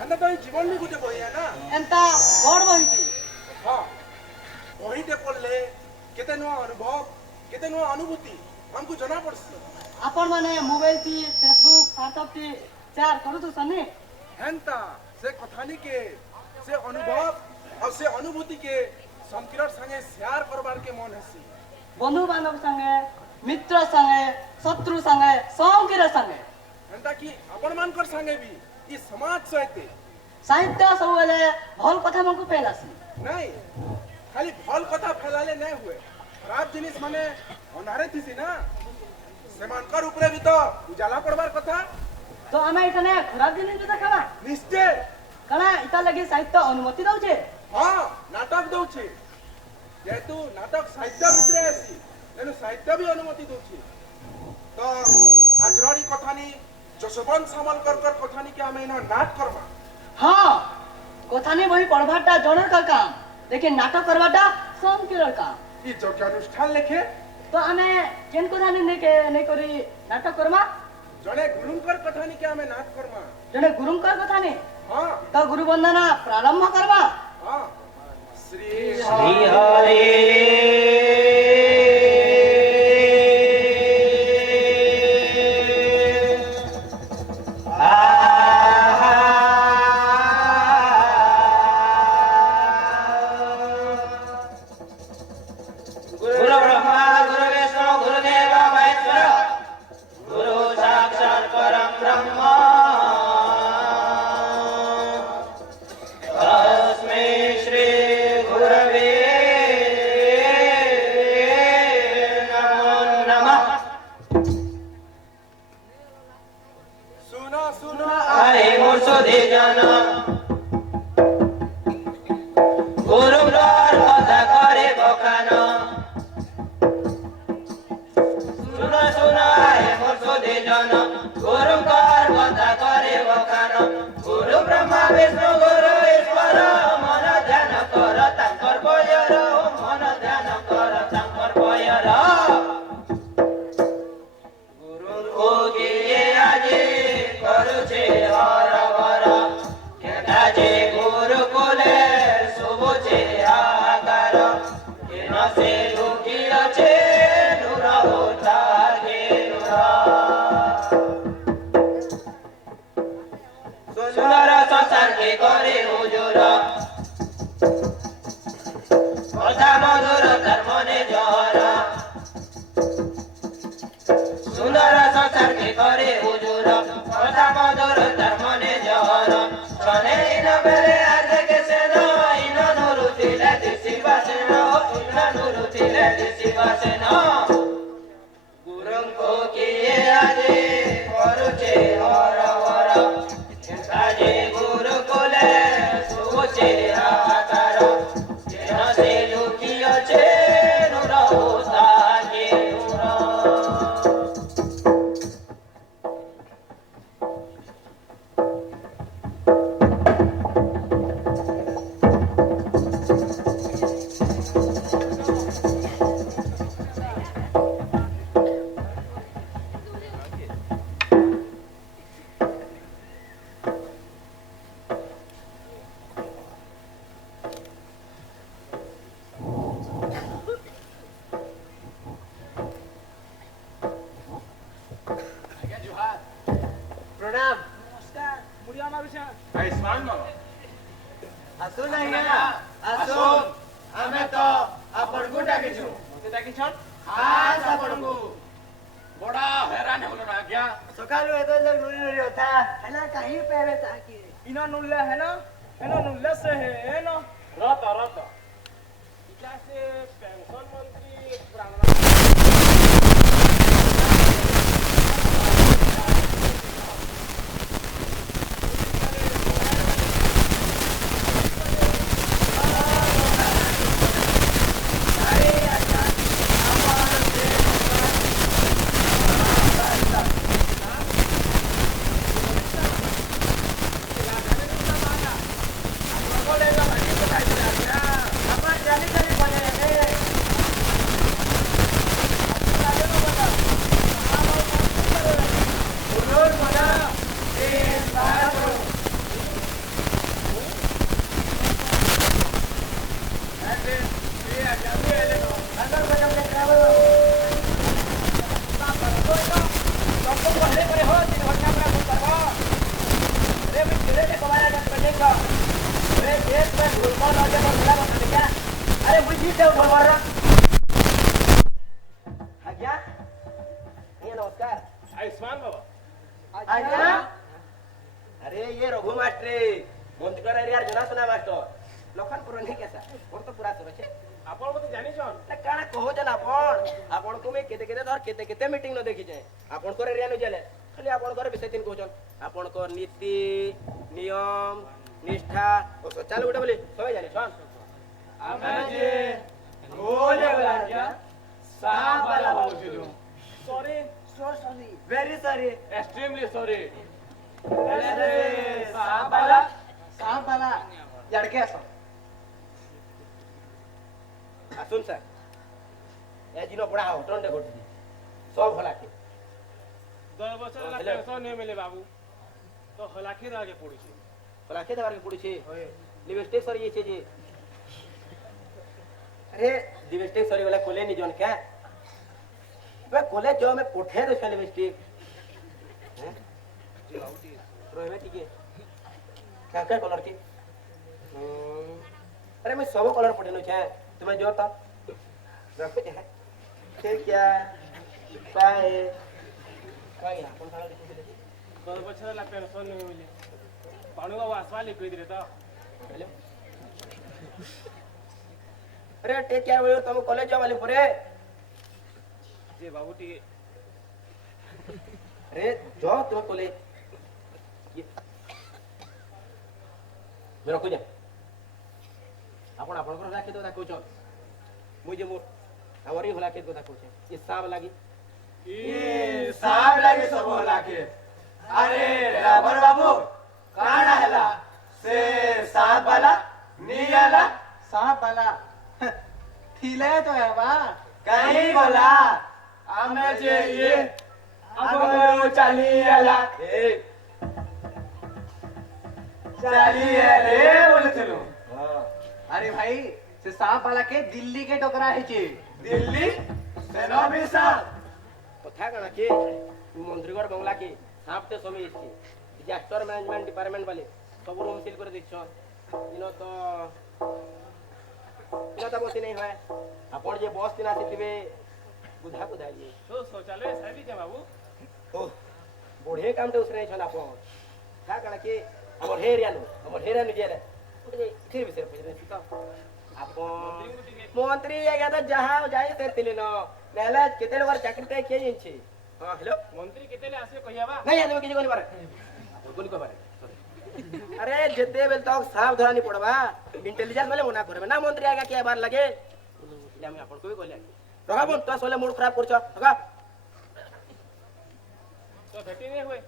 एंता तो जीवन भी गुटे बही है ना एंता बड़ बहिटी हाँ बहीटे पढ़ले केते नुआ अनुभव केते नुआ अनुभूति हमको जना पड़सी आपण माने मोबाइल ती फेसबुक व्हाट्सएप ती शेयर करू तो सने हेंता से कथानी के से अनुभव और से अनुभूति के संकिरण संगे शेयर करबार के मन हसी बंधु बांधव संगे मित्र संगे शत्रु संगे संकिर संगे हेंता कि अपन मानकर संगे भी ई समाज सहित साहित्य सबले भल कथा मनको पेलासी नहीं खाली भल कथा फैलाले नहीं हुए खराब जिनिस माने अंधारे थीसी ना सेमानकर ऊपरे भी तो उजाला पड़बार कथा तो आमे इतने खराब दिन भी देखला निश्चय कना इता लगी साहित्य अनुमति दउछे हाँ नाटक दउछे जेतु नाटक साहित्य भितरे आसी तेनु साहित्य भी अनुमति दउछे तो आजरारी कथानी जसवंत सामलकर कथानी के आमे इना नाट करमा हाँ कथानी बही पढ़बाटा जनर का काम लेकिन नाटक करबाटा संकिर काम ई यज्ञ अनुष्ठान लेखे तो आमे केन कथानी ने करी नाटक करमा जने गुरुंकर कथानी के आमे नाट करमा जने गुरुंकर कथानी हाँ तो गुरु वंदना प्रारंभ करवा हाँ श्री हरि बोलबो न जे बोला बता क्या अरे बुझी दे बोलबो रे आज्ञा ये नमस्कार आयुष्मान बाबा आज्ञा अरे ये रघु मास्टर मंत्री एरिया जना सुना मास्टर लखनपुर नहीं कैसा और तो पूरा सुरक्षे आपण मते जानि छन ना काना कहो जन आपण को मैं केते केते धर केते केते मीटिंग न देखि जाय आपण को एरिया न जेले खाली आपण को विषय तीन कहछन आपण को नीति नियम निष्ठा ओ चालू उठे बोली सबे जानि छन आमे जे गोले वाला क्या साफ वाला बोलছিলু sorry so sorry very sorry extremely sorry अरे साफ वाला लड़के असो सुन सर ए दिनो बड़ा होटन दे घटी सब भला के 10 বছর লা পেনশন नहीं मिले बाबू तो हलाखी आगे पड़ुछी भला के देवार के पड़ी लिपस्टिक सरी जे जे अरे लिपस्टिक सरी वाला कोले नहीं जोन क्या वे कोले जो मैं पुठे दो लिपस्टिक हैं रोए में ठीक है क्या क्या कलर की अरे मैं सब कलर पड़े नो छे तुम्हें जो था रखो है फिर क्या पाए काय अपन खाला लिखो 10 বছর লা পেনশন नहीं मिले पाणु बाबू आसवा लिख दे तो हेलो अरे टेक क्या हुए तुम कॉलेज जाओ वाले पूरे जे बाबू टी अरे जो तुम कॉलेज ये मेरा कुछ आपण आपण को राखे तो राखो छ मु जे मोर हमरी होला के तो राखो छ ये साब लागी ई साफ लागे सब हलाके अरे राबर बाबू काना हला से साफ वाला नियाला साहब वाला थीले तो है बा कहीं बोला आमे जे ये अब चलिएला ए चलिए रे बोलथिलु अरे भाई से साहब वाला के दिल्ली के टोकरा है चे दिल्ली सेना भी साफ कथा कना के मंत्रीगढ़ बंगला के सापते समय इछि डिजास्टर मैनेजमेंट डिपार्टमेंट वाले सब रूम सील कर दिछ इनो तो बसी नहीं है आपण जे बस दिन आसीथिबे बुधा बुधाइए तो शौचालय साबी जे बाबू ओ बढ़े काम तो उसरे छन आपण का कना के हमर हेरिया नु जेले फिर विषय पूछरे तो आपण मंत्री आ गया तो जहां जाई ते तिले न नेला केते लोग चाकरी ते के जिनछि हां हेलो मंत्री केतेले आसे कहियाबा नहीं आदमी किछ कोनी बारे कोनी को बारे अरे जेते बेल तक साफ धरानी पड़बा इंटेलिजेंस वाले मना करबे ना मंत्री आगा के बार लगे ले हम आपण को भी कहले रगा बोल तो सोले मूड खराब करछ रगा तो भेटी नहीं हुए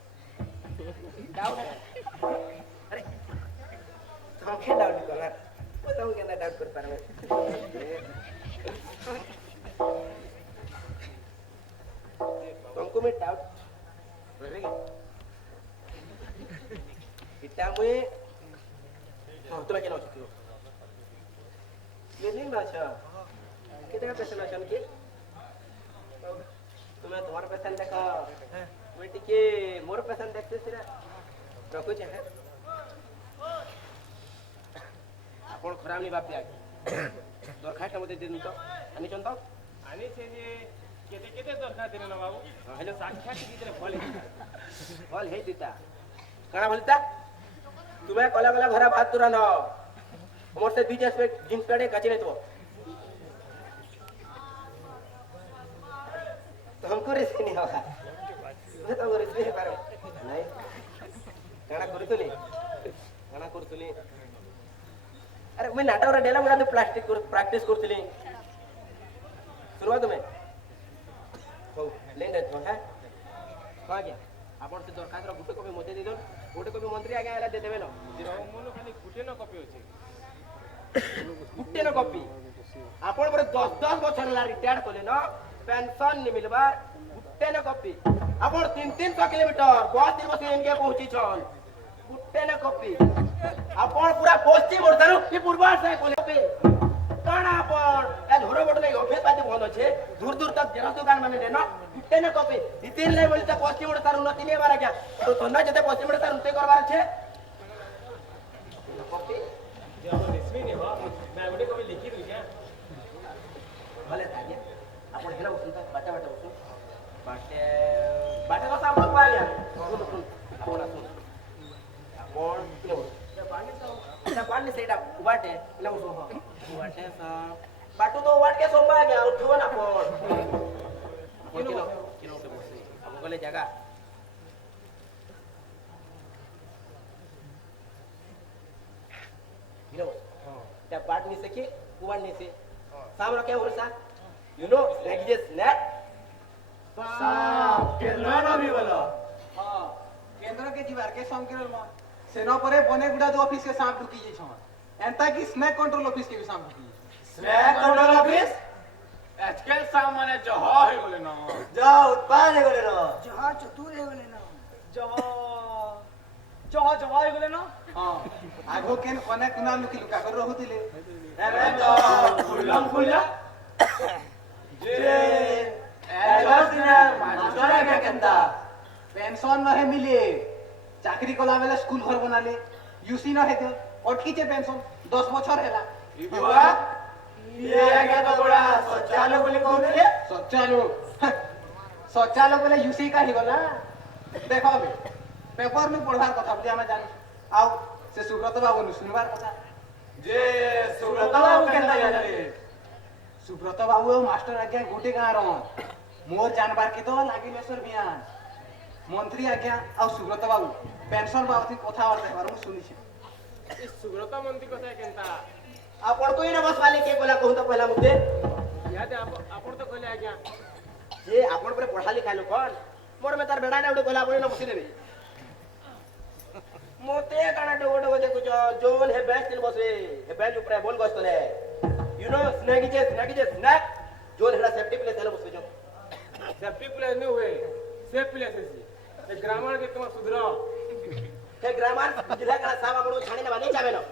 डाउट अरे हम के डाउट करना बताऊं के ना डाउट कर पारबे तुमको मैं डाउट रहेगा इतना मुझे हाँ तुम्हें क्या नाचती हो ये नहीं बाचा कितना पैसे नाचन की तुम्हें तुम्हारा पैसा देखा मैं टिके मोर पैसा देखते सिरा रखो चाहे आपण खराब नहीं बाप आगे दरखास्त मते दिन तो आनी चंद आनी छे जे केते केते दरकार देने ना बाबू हेलो साक्षात कितने भल हे दीता काना भलता तुम्हें कला कला घरा भात तुरा न हमर से बीच एस्पेक्ट जींस पेड़े काचे तो हमको रेसे नहीं होगा मैं तो रेसे नहीं पारो नहीं काना करतुली अरे मैं नाटक रे डेला मुडा तो प्लास्टिक प्रैक्टिस करतुली शुरुआत में हो लेन दे तो है आ गया आपण से दरखास्त रो गुटे कॉपी मते दे दो गुटे कॉपी मंत्री आगे आला दे देबे न मोनो खाली गुटे न कॉपी होचे गुटे न कॉपी आपण पर 10 बछर ला रिटायर्ड कोले न पेंशन नि मिलबार गुटे न कॉपी आपण 300 किलोमीटर बस 3 बस इनके पहुंची छन गुटे न कॉपी आपण पूरा पश्चिम ओरदारु की पूर्वा से कोले पे काना आपण ए धोरो बटले ऑफिस पाती बंद छे दूर दूर तक जेरा दुकान माने देना गुटे न कॉपी तीन ले बोलता पश्चिम ओरदारु उन्नति ने बारा क्या तो तन्ना जते पश्चिम ओरदारु उन्नति करबार छे कॉपी जे हम କିଛି नहीं हो मैं गोटे कभी लिखी दूँ क्या भले आगे आपण हेला बसुन था बाटा बाटा बसुन बाटे बाटा का साम को आया सुन सुन आपण सुन आपण किलो এটা পানি সেটা উবাটে এলা বসো হ উবাটে সা বাটু তো উবাট কে সোমবা গয়া উঠিও না পড় কিলো কিলো উঠে বসে আম গলে জায়গা কিলো এটা পাট নিছে কি উবাট নিছে साम रखे हो सा यू नो लैंग्वेज नेट साप केंद्र न भी बोलो हां केंद्र के जीवार के संकिरल म सेना परे बने गुडा दो ऑफिस के सांप ढुकी जाइ छ एंता की स्नैक कंट्रोल ऑफिस के भी सांप ढुकी स्नैक कंट्रोल ऑफिस आजकल साम माने जहा है बोले ना जा उत्पाद है बोले ना जहा चतुर है बोले ना जहा जहा हे गले न हां आगो केन कोने कुना लुकी लुका कर रहुतिले अरे तो खुल्लम खुल्ला जे एडवांस ने मास्टर के केंदा पेंशन न है मिले चाकरी कोला बेले स्कूल घर बनाले यूसी न है तो अटकी छे पेंशन 10 बछर हैला इबुआ ये के तो बड़ा सोचालो बोले कहले सच्चालो बोले यूसी का ही गला देखो बे पेपर में पढ़ार कथा बोली हम जान आउ से सुब्रत बाबू न सुनबार कथा जे सुब्रत बाबू केंदा जाने सुब्रत बाबू मास्टर आज्ञा गोटे गाँ रह मोर जानबार के तो लागिले सर बियान मंत्री आज्ञा आ सुब्रत बाबू पेंशन बाबू कथा और देबार मु सुनी छी इस सुब्रता मंत्री कथा केनता आपण तो इना बस वाले के कोला कहू तो पहला मुद्दे याद आपण तो कहले आज्ञा जे आपण पर पढ़ा लिखा लो कोन मोर में तार बेड़ा ना उडे कोला आपण न बसिले रे मोते काना डोगो डोगो देखो जोन है बेंच दिन बसे है बेंच ऊपर बोल गस्तले यू नो स्नैक जोन हेला सेफ्टी प्लेस हेला बसे जो सेफ्टी प्लेस नहीं हुए सेफ प्लेस है ग्रामर के तुम सुधरो हे ग्रामर जिला का साहब आपण छाणी ना नहीं चाहे ना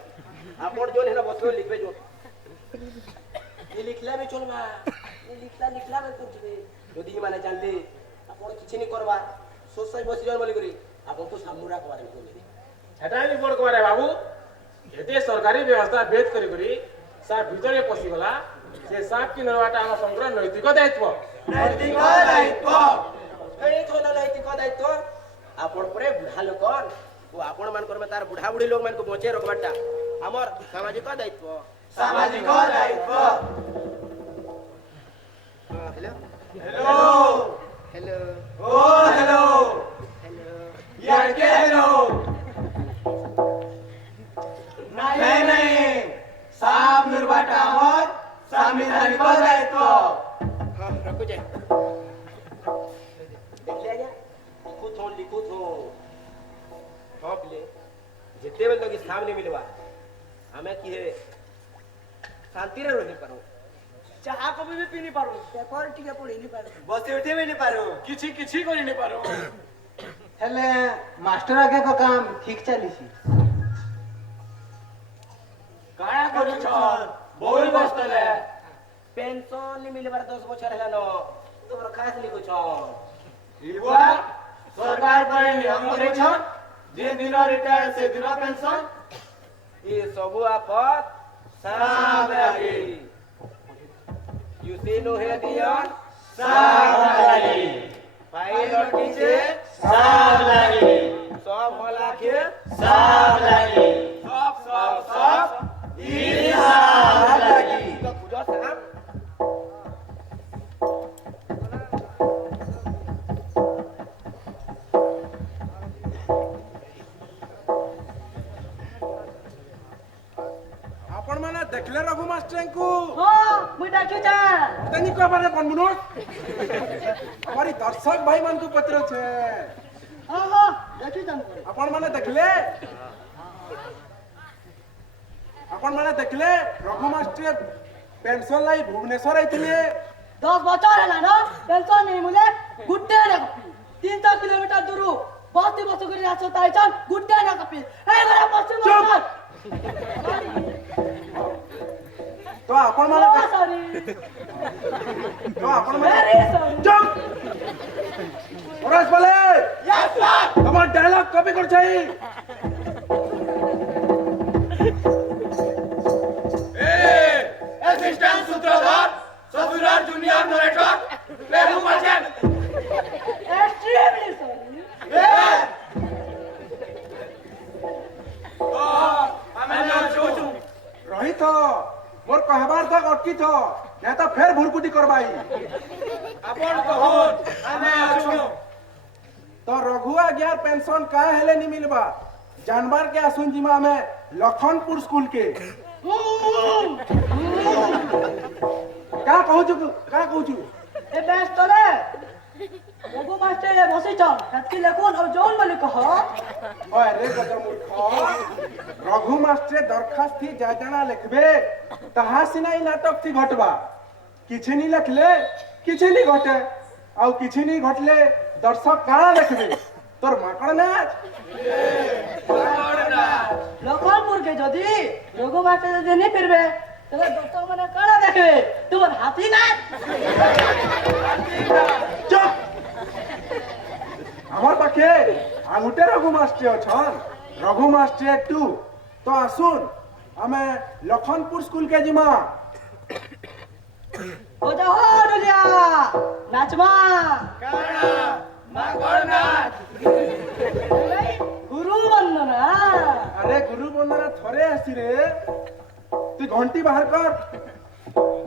आपण जोन हेला बसो लिखबे जो ये लिखला में चलबा ये लिखला में कुछ बे यदि माने जानले आपण किछि नहीं करबा सोच सही बसी जोन बोली करी आपण तो सामुरा कबारे में बोली हेटा भी बोल करे बाबू एते सरकारी व्यवस्था भेद करी करी साप भीतर पसी गला से साप की नरवाटा हम संग्रह नैतिक दायित्व ए तो नैतिक दायित्व आपण परे बुढ़ा लोकन वो आपण मान कर में तार बुढ़ा बुढ़ी लोग मान को बचे रखबाटा हमर सामाजिक दायित्व हेलो हेलो ओ हेलो यार के हेलो नहीं साहब निर्वाटा हमर संविधानिक दायित्व हां रखो जे देख लिया लिखो थो हां प्ले जिते बेल लोग सामने मिलवा हमें की है शांति रे रही पारो चाहा कभी भी पी नहीं पारो पेपर टिके पढ़ी नहीं पारो बस उठे भी नहीं पारो किछि किछि करि नहीं पारो हेले मास्टर आगे को काम ठीक चली छी काया करू छन बोल बसतले पेंशन नहीं मिलबार 10 बछर हैला न तोर खास लिखो छन इबुआ सरकार पर नियम करे छन जे दिन रिटायर से दिन पेंशन ये सब आपत साब लागी यू सी नो है दियन साब लागी फाइल कीजे साब लागी सब होला के साब लागी सब ई साब लागी तो पूजा साहब आपण माने देखले रघु मास्टर को हां मुई देखि जा तनी को बारे कोन मुनो हमारी दर्शक भाई मन को पत्र छे हां देखि जान करे आपण माने देखले रघु मास्टर पेंशन लाई भुवनेश्वर आइथिले 10 बच्चा रहला ना पेंशन नहीं मिले गुड्डे ना कपी 300 किलोमीटर दूर बहुत बस करी आछो ताई चल गुड्डे ना कपी ए गरा पश्चिम तो आपण माने सॉरी तो आपण माने वेरी सॉरी चुप परेश बोले यस सर তোমার ডায়লগ কপি করছাই Senior, junior, narrator, play who version? Extremely sorry. ଆମେ ଯାଉଛୁ। রহিত মোর কহবার তক অটকি থ না তো ফের ভুরকুটি করবাই ଆପଣ କହୁନ୍ ଆମେ ଅଛୁ। তো রঘু আজ্ঞার পেনশন কা হেলে নি মিলবা জানবার কে আসুন জিমা আমি লখনপুর স্কুল কে কা কହୁଛୁ ଏ ବେଶ ତଳେ ରଘୁ ମାଷ୍ଟର ବସିଛ ହେତକି ଲେଖୁନ୍ ଆଉ ଯୋଉନ୍ ବୋଲି କହ ওই রে গজ মূর্খ রঘু মাস্টরে দরখাস্তি যা জানা লিখবে তাহা সিনাই নাটক থি ঘটবা কিছু নি লিখলে কিছু নি ঘটে আউ কিছু নি ঘটলে দর্শক কাଣା দেখবে তোর মাকড় নাচ লখনপুরকে যদি রঘু মাস্টার যদি নি ফিরবে তবে দর্শক মানে কারা দেখবে তোমার হাতি নাচ চুপ আমার পাখে আঙুটে রঘু মাস্টে অছন রঘু মাস্টে টু তো আসুন আমি লখনপুর স্কুল কে জিমা ও যাও ডুলিয়া নাচমা গুরু বন্দনা আরে গুরু বন্দনা থরে আসি রে তুই ঘন্টি বাহার কর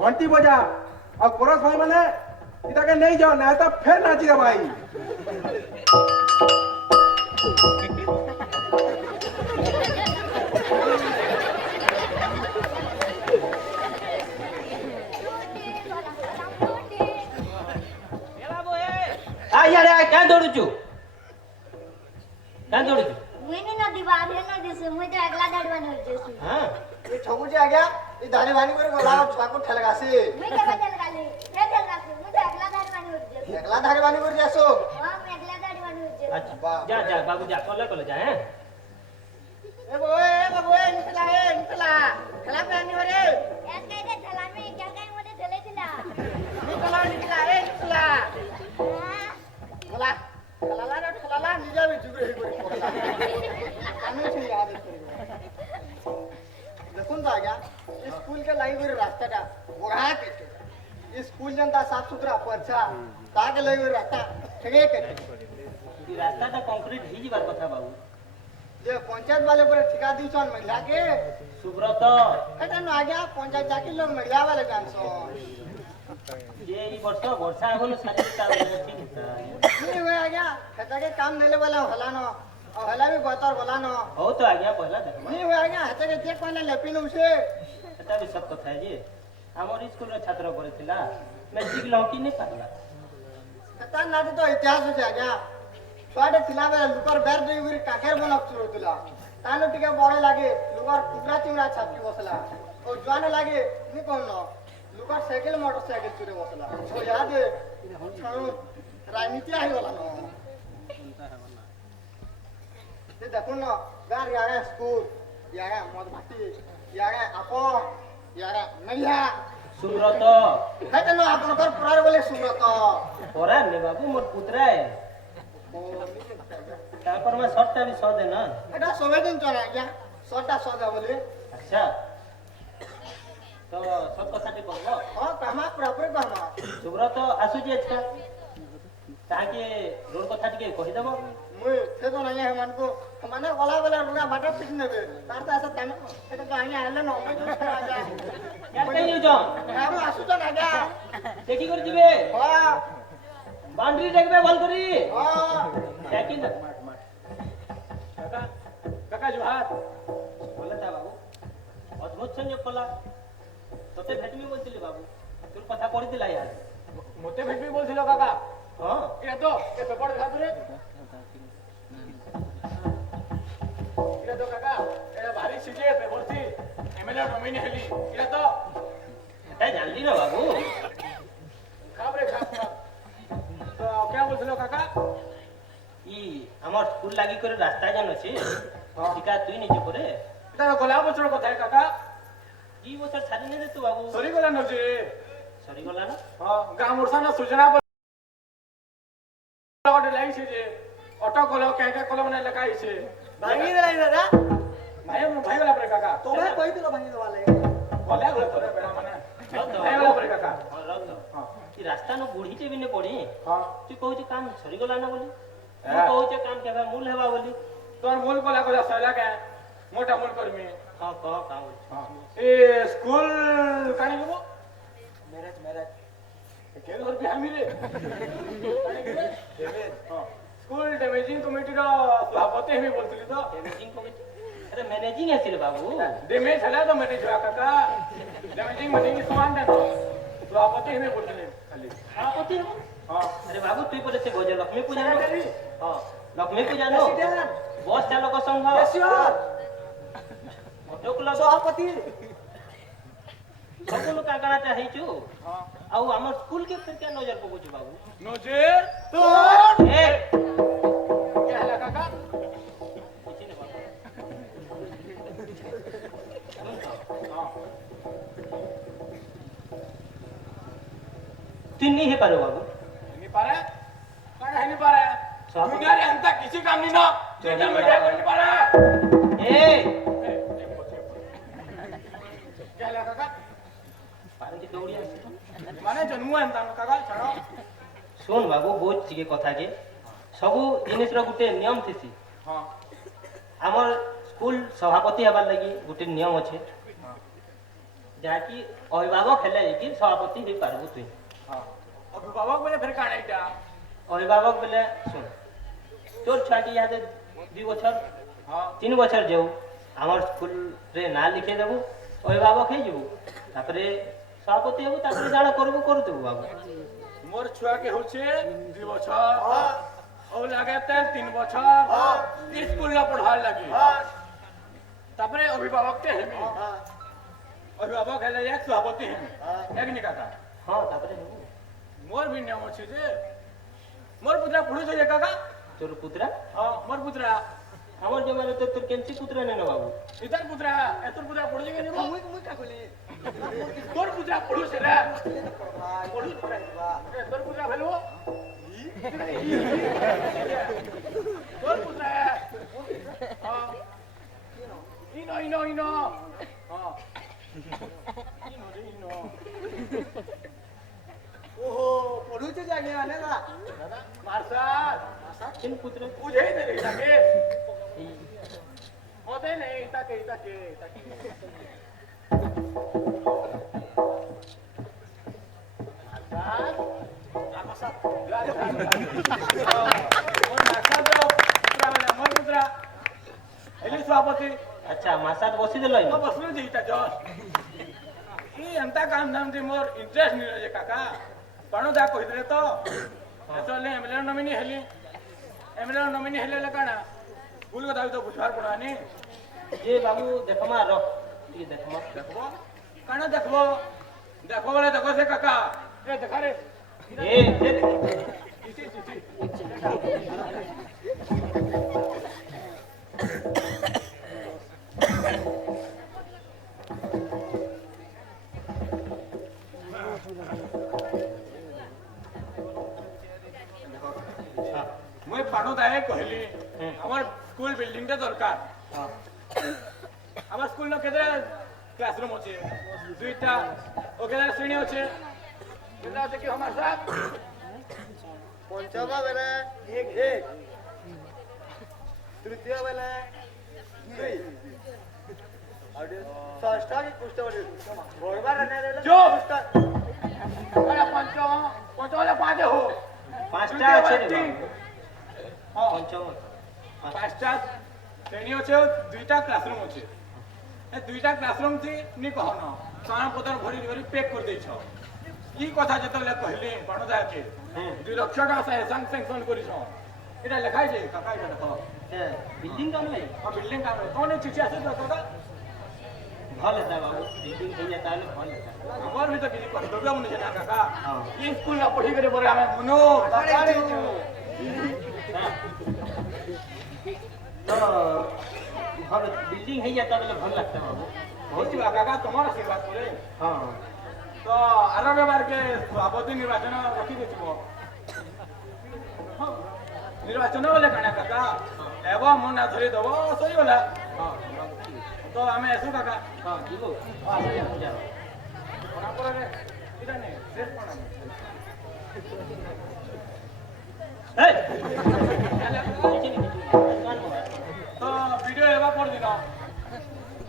ঘন্টি বজা আর কোরস ভাই মানে ইতাকে নেই যাও না তো ফের নাচি রে ভাই ୟାଡେ କାଁ ଦୌଡୁଛୁ କାଁ ଦୌଡୁଛୁ मुई नहीं नदी बाहर है ना जैसे मुई तो अगला दाढ़ बन जैसे ହଁ ଏ ଠଗୁଛି ଆଜ୍ଞା ଏ ଧାଡ଼ି ଭାନି କରି ଗଲା ଛୁଆକୁ ଠେଲଗାସି मुई के बदल गाली ये चल रहा मुई तो अगला दाढ़ बन जैसे একলা ধাଡ଼ି ভানি କରି যাসো हां मैं अगला दाढ़ बन जैसे ଆଚ୍ଛା ଯା ଯା ବାବୁ ଯା କଲେ କଲେ ଯା ହେଁ ଏ ବାବୁ ଏ ନିକଲା ଖେଲା ପାନି ହରେ यार कह दे चला में क्या कहीं मुझे चले दिला ନିକଲା ନିକଲା ଗଲା ଖେଲାଲା ନିଜେ ବି ଚୁଗରେ ହେଇ କରି ପଡଲା ଆମେ ସେ याद କରିବ ଦେଖୁন ତ ଆଜ୍ଞା ଏ ସ୍କୁଲ के लाइन କରି ରାସ୍ତାଟା ବଢା କେତେ ଏ ସ୍କୁଲ ଯେନ୍ତା ସାफ ସୁତରା ପଛା ତାକେ ଲାଗି କରି ରାସ୍ତା ଠେକେ କେତେ ଏ ରାସ୍ତାଟା କଂକ୍ରିଟ ହେଇଯିବାର କଥା ବାବୁ ଯେ ପଞ୍ଚାୟତ ବାଲେ ପରେ ଠିକା ଦିଛନ୍ ମହିଳା के ସୁବ୍ରତ ଏଟା ନ ଆଜ୍ଞା ପଞ୍ଚାୟତ ଚାକିରି ଲୋକ ମହିଳା ବାଲେ ଜାନସନ୍ ଯେ ଏଇ ବର୍ଷ ବର୍ଷା ହବନି ସାଥି ତା ଠିକ नहीं हुए आज्ञा हेताके काम नेले वाला होला न और होला भी बतर बोला न ହଉ ତ ଆଜ୍ଞା ପହିଲା ଦେଖବା नहीं हुए आज्ञा हेताके जे कोने लेपिन उसे ସେଟା ବି ସତ କଥା ଯେ ଆମର ସ୍କୁଲର ଛାତ୍ର କରିଥିଲା ମେଟ୍ରିକ ଲଙ୍କି ନେଇ ପାରିଲା हेता नाटी तो इतिहास है आज्ञा छुआटे थिला बेले लुकर बेर देई गुरी काकेर बनक चुरतुला तानो टिके बड़े लागे लुकर टुकड़ा चिमड़ा छापी बसला और जुआने लागे नी कोन न लुकर साइकिल मोटरसाइकिल चुरे बसला ओ याद है राजनीति आही वाला न ते देखो न गार यारे स्कूल यारे मधुमाती यारे आपो यारे नैया ସୁବ୍ରତ हेते न आपनकर पुरार बोले सुब्रत ପରା ନେ ବାବୁ ମୋର ପୁତ୍ରା ତାପରେ ମା ସର୍ଟଟା ବି ସହ ଦେ ନା এটা সবে দিন চলে আজ্ঞা সটা সদা বলে ଆଚ୍ଛା ତ ସତ କଥାଟି କହିବ ହଁ କାମା ପୁରାପୁରି କାମା ସୁବ୍ରତ ଆସୁଛି ଆଜକା ତାହାକେ ରୋଡ କଥା ଟିକେ କହିଦେବ ମୁଇ ସେ ତ ନାହିଁ ହେମାନଙ୍କୁ ମାନେ ଗଲା ବେଲେ ଲୁଗା ବାଟ ଫିଟ ନେବେ ତାର ତ ଆସ ତମେ ସେଟା ତ ଆଜ୍ଞା ହେଲେ ନ ଆଜ୍ଞା ୟାର କାଇଁ ଯାଉଛ ଆମେ ଆସୁଛନ୍ ଆଜ୍ଞା ଦେଖି କରି ଯିବେ ହଁ ବାଉଣ୍ଡ୍ରି ଦେଖିବେ ଭଲ କରି ହଁ দেখি না কাকা কাকা জোহার বলে তা বাবু অদ্ভুত সংযোগ কলা তোতে ভেটমি বলছিলি বাবু তোর কথা পড়িছিলা ইয়ার মতে ভেটবি বলছিল কাকা হ্যাঁ এটা তো এ পেপার খাতুরে এটা তো কাকা এটা ভারী সিজে পেপারছি এমএলএ নমিনি হেলি এটা তো এটাই জানলি না বাবু খাপ রে খাপ তো क्या বলছিল কাকা ই আমার স্কুল লাগি করে রাস্তা জান আছে ঠিকা তুই নিজে করে এটা গলা বছর কথা কাকা কি বছর ছাড়ি নে তো বাবু সরি গলা নছে সরি গলা না হ্যাঁ গাঁ মোরসানা সূচনা ଗୋଟେ ଲାଗିছে ଯେ ଅଟୋ କଲ କାହିଁକା କଲ ମାନେ ଲେଖାଇছে ଭାଙ୍ଗି ଦେଲା ଦାଦା ଭାଇ ଭାଇ ଗଲା ପରେ କାକା ତମେ କହିଥିଲ ଭାଙ୍ଗି ଦେବା ଲାଗି ଗଲା ଗଲା ପରେ ବେଣା ମାନେ ରହ ତ ଭାଇ ଗଲା ପରେ କାକା ରହ ତ ହଁ ରାସ୍ତା ନ ବୁଢୀଟେ ବି ନେ ପଡି ହଁ ତୁ କହୁଛୁ କାମ ସରିଗଲା ନା ବୋଲି ଏ। ମୁଁ କହୁଛେ କାମ କେବେ ମୂଲ ହେବା ବୋଲି তোর মূল কলা কলা সইলা কে মোটা মূল করমি ହଁ କହ କାମ এ স্কুল কানি গব ମ୍ୟାରେଜ ମ୍ୟାରେଜ কে ধর বিহামি রে স্কুল ড্যামেজিং কমিটির সভাপতি হেমি বলছিলি তো ମ୍ୟାନେଜିଂ କମିଟି ଆରେ ମ୍ୟାନେଜିଂ ଆସିଲେ ବାବୁ ড্যামেজ হলা তো মেটে যা কাকা ড্যামেজিং মানে সমান দেন সভাপতি হেমি বলছিলি খালি ସଭାପତି ହେବ হ্যাঁ ଆରେ ବାବୁ তুই ବୋଲେ ସେ ଗଜ ଲକ୍ଷ୍ମୀ ପୂଜା ନ ହଁ ଲକ୍ଷ୍ମୀ ପୂଜା ନ ବସ୍ ଚାଲକ ସଂଘ ଅଟୋ କ୍ଲବ ସଭାପତି ସବୁ ଲୋକ କାଣାଟା ହେଇଛୁ ଆଉ ଆମର ସ୍କୁଲ କେ ଫେର କେ ନଜର ପକଉଛୁ ବାବୁ নজর ଏ কে হলা কাকা କିଛି ନାହିଁ ବାବୁ তুই নি ହେଇପାରିବ বাবু নি পারে কানা হেনি পারে সভাপতি। দুনিয়ারে এন্তা কিছু কাম নি না যেটা মিডিয়া করতে পারে ଏ কে হলা কাকা ପାଣିକି ଦୌଡ଼ି ଆସି মানে জন্ম এন্তা কাকা ছাড়ো ଶୁଣ ବାବୁ ବହୁତ ଟିକେ କଥା ଯେ ସବୁ ଜିନିଷର ଗୋଟେ ନିୟମ ଥିସି হ্যাঁ ଆମର ସ୍କୁଲ ସଭାପତି ହେବାର ଲାଗି ଗୋଟେ ନିୟମ ଅଛେ ଯାହାକି ଅଭିଭାବକ ହେଲେ ଯାଇକି ସଭାପତି ହେଇପାରିବୁ ତୁଇ হ্যাঁ অভিভাবক বলে ফের কানা এটা ଅଭିଭାବକ ବେଲେ ଶୁଣ ତୋର ଛୁଆଟି ଇହାଦେ 2 বছর হ্যাঁ 3 বছর যাও আমার স্কুলরে না লিখে দেবু অভিভাবক ହେଇଯିବୁ ତାପରେ ସଭାପତି ହେବୁ ତାପରେ ଯାହା କରିବୁ କରୁଥିବୁ ବାବୁ মোর ছুয়াকে হচ্ছে 2 বছর ও লাগে 3 বছর স্কুল না পড়ার লাগে তারপরে অভিভাবকতে হেমি অভিভাবক হেলে এক সভাপতি হেমি এক নি কাকা ହଁ ତାପରେ ହେବୁ মোর भी নিয়ম আছে যে মোর পুত্রা পড়ুছে যে কাকা ତୋର ପୁତ୍ରା হ্যাঁ মোর পুত্রা আমার জমানে তো তোর কেমতি পুত্রা নেন বাবু ইতার পুত্রা এতর পুত্রা পড়ুছে কি নিব মুই কাকুলি তোর পুত্রা পড়ুছে রে পড়ি পড়াইবা তোর পুত্রা ভেলু তোর পুত্রা হ্যাঁ ইনো হ্যাঁ ইনো ଓହୋ ପଢୁଛେ ଜାଗେ ମାନେ ନା মার্শাল କେନ୍ ପୁତ୍ରା বুঝেই দে রে তাকে মতে নেই তাকে সভাপতি আচ্ছা মাসাত বসি দেল বসলো যে এটা জস ই এন্তা কাম ধাম যে মোর ইন্টারেস্ট নিল যে কাকা বাণু দা কইলে তো এতলে এমএলএ নমিনি হেলে কানা ভুল কথা তো বুঝবার পড়ানি যে বাবু দেখমা রখ ଟିକେ দেখমা দেখব কানা দেখব বলে দেখো সে কাকা এ দেখা রে এ দে চিঠি মুই পানু দায়ে কহিলি আমার স্কুল বিল্ডিংটা দরকার আমার স্কুল ন কেদরা ক্লাসরুম আছে দুইটা ও কেদরা শ্রেণী আছে কেদরা আছে কি আমার সাথ ପଞ୍ଚମ ବେଲେ 1 ତୃତୀୟ ବେଲେ 2 ଆଉ ଷଷ୍ଠ କି ପୁଷ୍ଟ ବେଲେ ବଡ଼ବାର ନେଲେ চুপ আরে পঞ্চম হলে পাঁচে হো পাঁচটা আছে রে বাবু হ্যাঁ পঞ্চম পাঁচটা শ্রেণী আছে দুইটা ক্লাসরুম আছে এ দুইটা ক্লাসরুম থি নি কহন সারা পতর ভরি ভরি পেক করে দেইছ ই কথা যেতলে কহিলি পানুদাকে 2 লক্ষ টাকা স্যাংশন করিছ এটা লেখাই যে কাকা এটা দেখো বিল্ডিং কাম নাই বিল্ডিং কাম কোন চিঠি আছে তো কাকা ভাল হেতা বাবু বিল্ডিং হই যায় তাহলে ভাল হেতা আমার ভিতর কিছু কর্তব্য মনে আছে না কাকা হ্যাঁ। এই স্কুল না পড়ি করে পরে আমি মনো তো ভাল বিল্ডিং হই যায় তাহলে ভাল লাগতা বাবু হইছিল কাকা তোমার আশীর্বাদ করে হ্যাঁ তো আর রবিবারকে সভাপতি নির্বাচন রখি দেব নির্বাচন বলে কানা কাকা এব মন না ধরি দেব সরিগলা তো আমি আসু কাকা হ্যাঁ দিব আসলে যাও পড়া পরে এটা নেই শেষ পড়া ଏ ତ ଭିଡ଼ିଓ ହେବା ପରଦିନ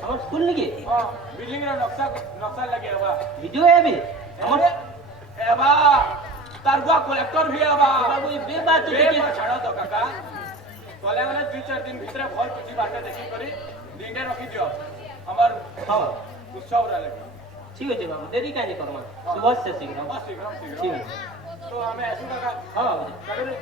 আমার স্কুল নাকি ହଁ ବିଲ୍ଡିଂର ନକ୍ସା ଲାଗି ହେବା ভিডিও এবি আমার ହେବା ତାର ବୁଆ କଲେକ୍ଟର ବି ହେବା বাবু বে বাত তো দেখি ଛାଡ଼ ତ କାକା କଲେ ମାନେ 2-4 ଦିନ ଭିତରେ ଭଲ କିଛି ବାଟ ଦେଖିକରି ଦିନଟେ ରଖିଦିଅ ଆମର হ্যাঁ ଉତ୍ସବଟା ଲାଗି ঠিক আছে বাবু দেরি কাজ করমা সুবহ সে শীঘ্র ହଁ ଶୀଘ୍ର ঠিক ଶୀଘ୍ର আছে ତ ଆମେ ଆସୁ କାକା হ্যাঁ বাবু ଚାଲୁରେ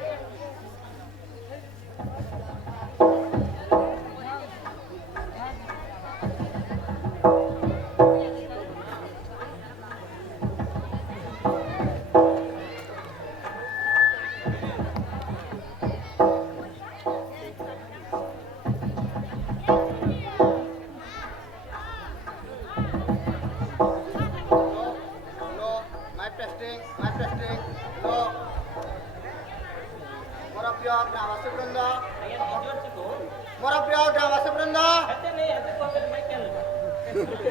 ମୋର ପ୍ରିୟ ଗ୍ରାମବାସୀ ବୃନ୍ଦ এতে নেই এতে কবে মাই কেন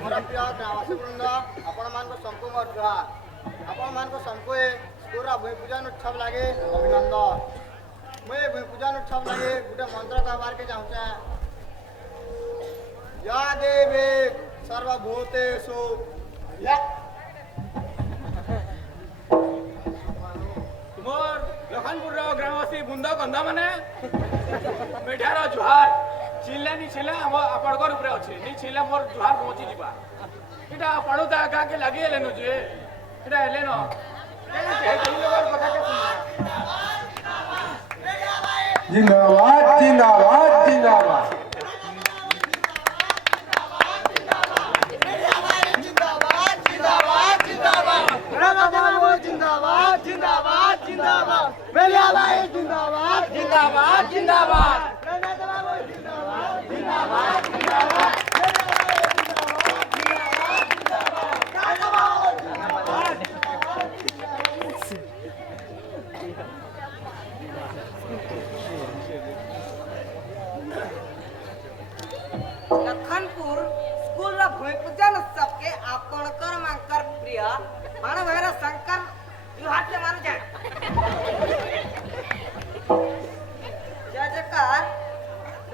ମୋର ପ୍ରିୟ ଗ୍ରାମବାସୀ ବୃନ୍ଦ ଆପଣମାନଙ୍କ ସମ୍ପୁ ମୋର ଜୁହାର ଆପଣମାନଙ୍କ ସମ୍ପୁ ସ୍କୁଲର ଭୂମି ପୂଜନ ଉତ୍ସବ ଲାଗି ଅଭିନନ୍ଦନ ମୁଁ ଏ ଭୂମି ପୂଜନ ଉତ୍ସବ ଲାଗି ଗୋଟେ ମନ୍ତ୍ର କହିବାର୍କେ ଚାହୁଁଛେ ୟା ଦେବୀ ସର୍ବଭୂତେଷୁ ମୋର ଲଖନପୁରର ଗ୍ରାମବାସୀ ବୁନ୍ଦ ଗନ୍ଧା ମାନେ ମିଠାର ଜୁହାର ଚିଲ୍ଲା ନି ଚିଲ୍ଲା ଆମ ଆପଣଙ୍କର ଉପରେ ଅଛି ନି ଚିଲ୍ଲା ମୋର ଜୁହାର ପହଞ୍ଚି ଯିବା ଏଇଟା ପାଣୁତା ଗାଁକେ ଲାଗି ହେଲେନ ଯେ ଏଇଟା ହେଲେନ କଥା କେ जिंदाबाद जिंदाबाद जिंदाबाद लखनपुर स्कूल रो भूमि पूजन उत्सव के आपणकर मांकर प्रिय मानव शंकर जुहार से मानु जाए जय जयकार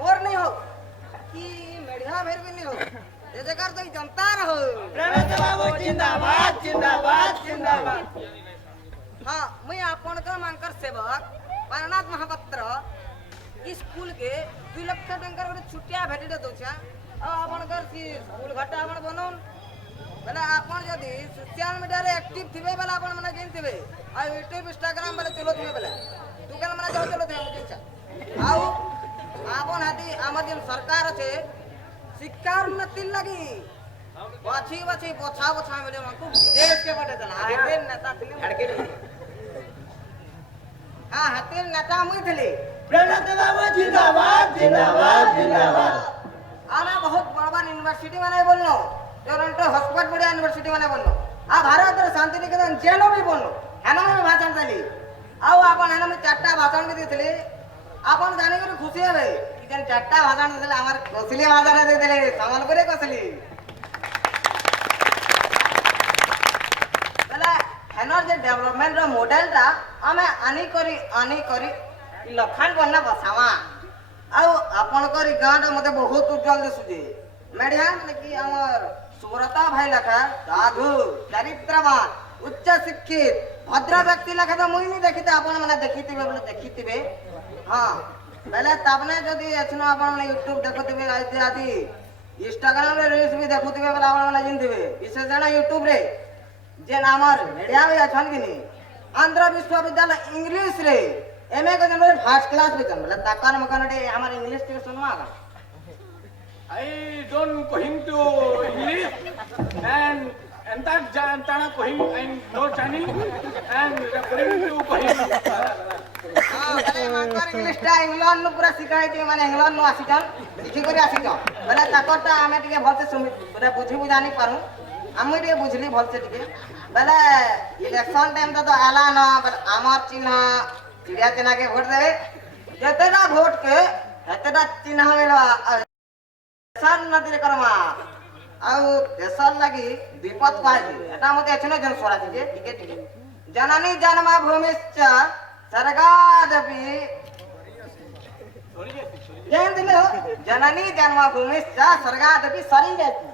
और नहीं हो कि मेढ़ा भेर भी नहीं हो जय जयकार तो जनता रहो जिंदाबाद जिंदाबाद जिंदाबाद हाँ मैं आपणकर मांकर सेवक पारनाथ महापात्र स्कूल के 2 लाख टंका गोटे छुटिया भेटी दौछा आपणकर सी स्कूल घाटा आपण बनौन बेले आपण जदी सोशल मीडिया रे एक्टिव थिबे बेले आपण माने जेन थिबे आ यूट्यूब इंस्टाग्राम बेले चलो थिबे बेले दुकान माने जाओ चलो थिबे मुझे आउ आपण हाती हमर जेन सरकार আছে शिक्षा उन्नति लगी बाछी बाछी पोछा पोछा मिले हमको विदेश के बटे चला हाते नेता थिले हड़के हां हाते नेता मुई थिले जिंदाबाद जिंदाबाद जिंदाबाद आना बहुत बड़ बड़ यूनिवर्सिटी माने बोलनो टोरंटो हॉस्पिटल बड़ी यूनिवर्सिटी माने बोलनो आ भारत रे शांति निकेतन जेनो भी बोलनो हेनो में भाषण देली आउ आपण हेनो में चारटा भाषण भी देथिले आपण जानि कर खुशी हेबे कि जन चारटा भाषण देले हमर कोसली भाषण दे देले संबलपुरे कोसली बला हेनो जे डेवलपमेंट रो मॉडल ता हमें आनी करी लखन बनना बसावा आउ आपणकर गाँव मते बहुत उज्जवल दिशुजे मेढ़िया माने कि हमर सुब्रता भाई लखा साधु चरित्रवान उच्च शिक्षित भद्र व्यक्ति लखा तो मुई नहीं देखिते आपण माने देखिथिबे बोले देखिथिबे हां पहले तबने जदी एछनो आपण माने यूट्यूब देखुथिबे आदि आदि इंस्टाग्राम रे रील्स भी देखुथिबे बोले आपण माने जिनथिबे विशेष जण यूट्यूब रे जे नामर मेढ़िया भी अछन कि नहीं आंध्र विश्वविद्यालय इंग्लिश रे एमए को जन फर्स्ट क्लास में जन मतलब ताकन मकनटे हमार इंग्लिश के सुनवा का I don't going to English and that jantana going and no Chinese and going to going हां अरे माकर इंग्लिश टा इंग्लैंड नु पूरा सिखाई थी माने इंग्लैंड नु आसीजन लिखि करी आसीजन माने ताकटा हमें टिके भलसे सुनि पूरा बुझी बुझानी पारू हम टिके बुझली भलसे टिके बेले इलेक्शन टाइम तो आला न हमर चिन्ह चिड़िया चिन्ह के वोट देवे जतेना वोट के हेतेना चिन्ह मिलवा सन नदी रे करमा आउ देशर लागि विपद पाई एटा मते अछि न जन स्वराज जे टिके टिके जननी जन्मभूमिश्च सर्गादपि जैन दिले हो जननी जन्मभूमिश्च सर्गादपि सरिंदति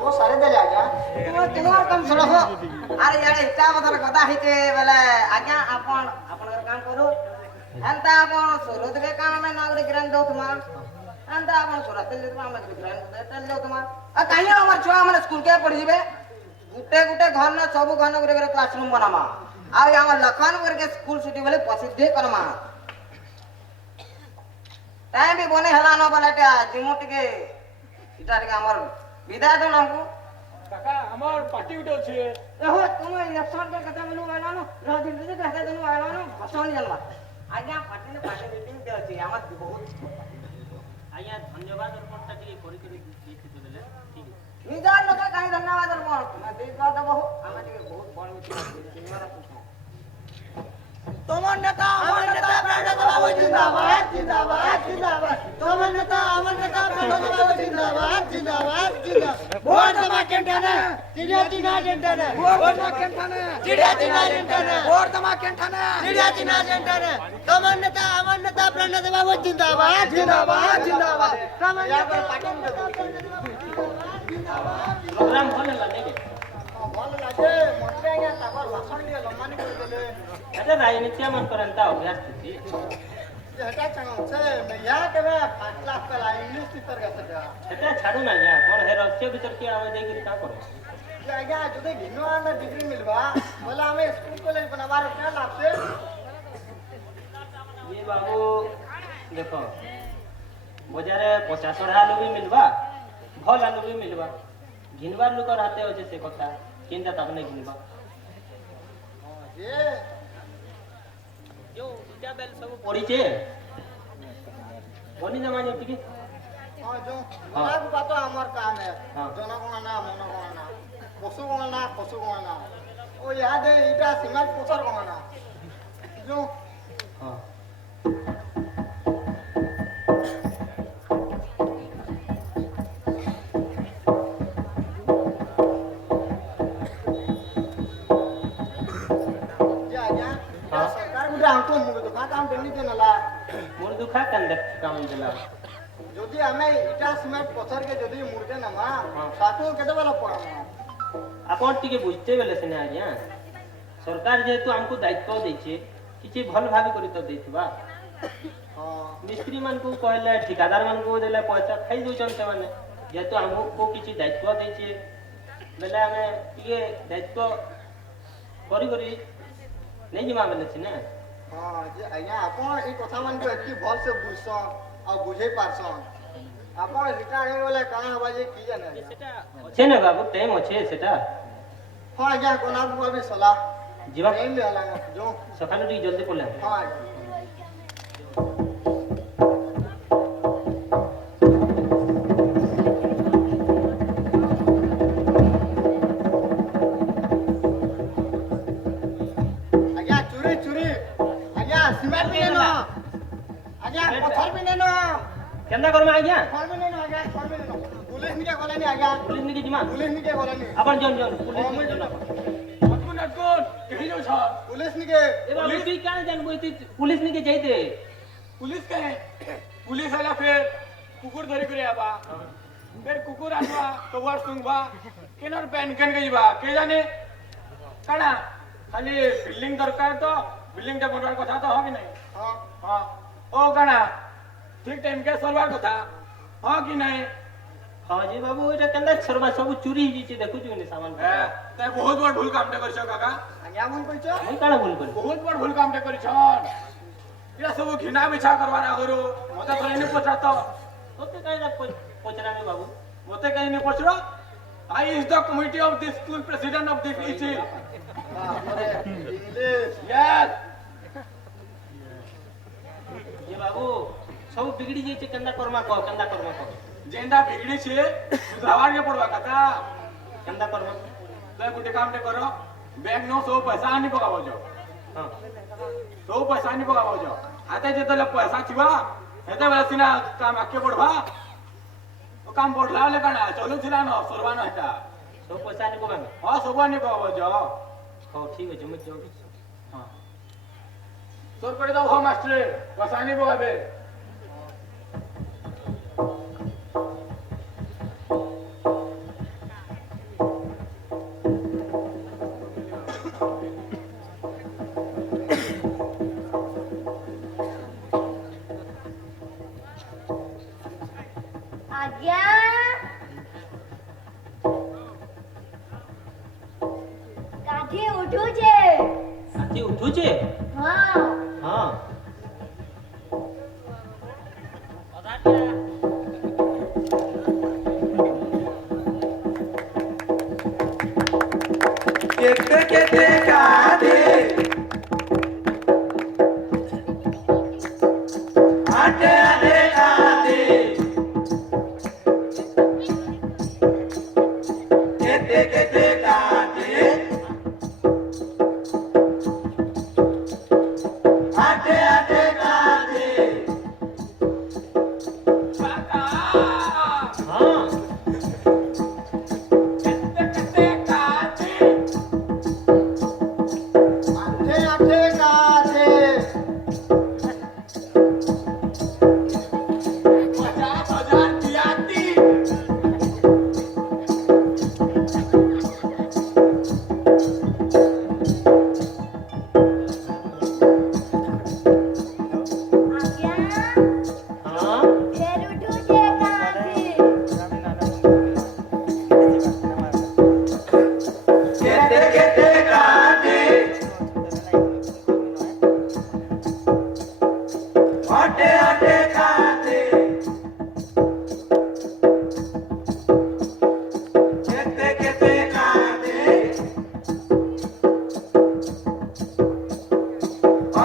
वो सारे दे आज्ञा तुम्हार कम सुनो हो अरे यार हिसाब बदल कथा हिते बेले आज्ञा आपण काम करू एंता आपण सुरत के काम में नागरिक ग्रहण दो तुम्हार एंता आपण सुरत ले तुम्हार में ग्रहण दे तुम्हार आ काहे हमर छुआ हमर स्कूल के पढ़ी जेबे गुटे गुटे घर न सब घर न गुटे क्लासरूम बनामा आ हमर लखनपुर के स्कूल सिटी बोले प्रसिद्ध करमा टाइम भी बने हला न बलाटा जिमोट के इटा के हमर विदाय दो हमको काका हमर पार्टी उठे छे हो तुम इलेक्शन के कथा मनु आला न राजनीति के कथा दनु आला न भसण जलवा आज्ञा पार्टी ने पार्टी मीटिंग दे अछि हमर बहुत आज्ञा धन्यवाद अर्पणटा टिके करि करि देखे देले ठीक है निजार लोक काहे धन्यवाद अर्पण मैं देख बात बहु हम टिके बहुत बड़ मित्र तोमर नेता अमर नेता प्रणत बाबू जिंदाबाद जिंदाबाद जिंदाबाद तोमर नेता अमर नेता प्रणत बाबू जिंदाबाद जिंदाबाद जिंदाबाद वोट दमा केंठाने चिड़िया चिना जेंटाने वोट दमा केंठाने चिड़िया चिना जेंटाने वोट दमा केंठाने चिड़िया चिना जेंटाने तोमर नेता अमर नेता प्रणत बाबू जिंदाबाद जिंदाबाद जिंदाबाद तोमर नेता प्रोग्राम भल लागे भल लागे मंत्री आज्ञा ताकर भाषण लिए लम्बानी कर देले अरे राजनीति मन करंता अभ्यास थी जेटा चांसे मैं यहां के में 5 लाख पे ला इंग्लिश टीचर का सजा सेटा छाडू ना जा कोन हे रहस्य भीतर की आवे दे गिर का करो जे आज्ञा जदे गिनो में डिग्री मिलबा बोला हमें स्कूल कॉलेज बनवार क्या लाभ से ये बाबू देखो बजारे 50 आलू भी मिलबा भल आलू भी मिलबा घिनबार लोक रहते हो जैसे कथा किंता तक नहीं घिनबा ये जो विद्या बेल सब पड़ी छे बनी जमाने टिके हां जो लाभ बात हमर काम है हाँ। जनगणना मनगणना पशुगणना पशुगणना ओ याद है इटा सीमेंट पोसर गणना जो हां हमको मुझे तो काम देनी के नला मोर दुखा कंद काम दिला যদি আমি ইটা সিমেন্ট পথর के যদি মুড়তে নামা তাতো কেতে বেলা পড়ামা आपण टिके बुझते बेले से आज्ञा सरकार जेहेतु हमको दायित्व देछे किछि भल भाबी करि तो देथिबा हां मिस्त्री मन को कहले ठेकेदार मन को देले पैसा खाई दोचन से माने जेहेतु हमको किछि दायित्व देछे बेले हमें टिके दायित्व करी करी नहीं जिमा बेले से ना हां जे आज्ञा आपण ई कथा मन को एति भल से बुझसो आ बुझे पारसन आपण रिटायर हो गेले काना हबा जे की जाने सेटा छे ना बाबू टाइम छे सेटा हां आज्ञा कोना को अभी सलाह जीवा टाइम ले आला जो सकाल टी जल्दी पड़ले हां आज्ञा सिमेंट भी लेना आज्ञा पत्थर भी लेना केंदा करमा आज्ञा पत्थर भी लेना आज्ञा पत्थर भी लेना पुलिस निके गलानी आज्ञा पुलिस निके जिमा पुलिस निके गलानी अपन जन जन पुलिस में निके अटकुन अटकुन कहि जो छ पुलिस निके ए बाबू तू क्या जानबो ती पुलिस निके जाइते पुलिस कहे पुलिस आला फिर कुकुर धरि करे आबा फिर कुकुर आनबा तो वार सुंगबा केनर पेन केन के जीबा के जाने काना खाली बिल्डिंग दरकार तो बिल्डिंग टा बनवार कथा तो हो कि नहीं हां हां ओ काना ठीक टाइम के सरवार कथा हां कि नहीं हां जी बाबू एटा केंदा सरबा सब चोरी ही छी देखु छी सामान ते बहुत बड़ भूल काम ते करछ काका आज्ञा मन कइछ हम काला भूल कर बहुत बड़ भूल काम ते करछ या सब घिना बिछा करवार आगरो मते तो नहीं पछातो ओते काई पचरा ने बाबू मते कहीं नहीं पछरो I is the committee of this school president of this ईची इंग्लिश यस ये बाबू सब बिगड़ी जे केंदा करमा को जेंदा बिगड़ी छे सुधारवार के पड़वा काका केंदा करमा तो गुटे काम ते करो बैंक नो सो पैसा नहीं पकाबो जो हां सो पैसा नहीं पकाबो जो आते जे तो पैसा छिवा हेते वाला सिना काम आके पड़वा ओ काम पड़ला ले काना चलो छिला न सरवाना हेता ସବୁ ପଇସା ଆଣିବ ଆମେ ହଁ ସବୁ ଆଣିବ ଯାଅ ହଉ ଠିକ ଅଛି ମୁଁ ଯାଉଛି ହଁ তোর করে দাও হো মাস্টারে পয়সা আনিব হবে ଆଜ୍ଞା କାଠି ଉଠୁଛେ ଆଜି ଉଠୁଛେ ହଁ ହଁ কেতে কেতে কাঁদে আটে আটে কাঁদে কেতে কেতে কাঁদে আটে আটে কাঁদে ହଁ আঠে আঠে কাছে ଆଜ୍ଞା ହଁ ଫେର ଉଠୁଛେ କାଠି কেতে কেতে কাঁদে আটে আটে কাঁদে কেতে কেতে কাঁদে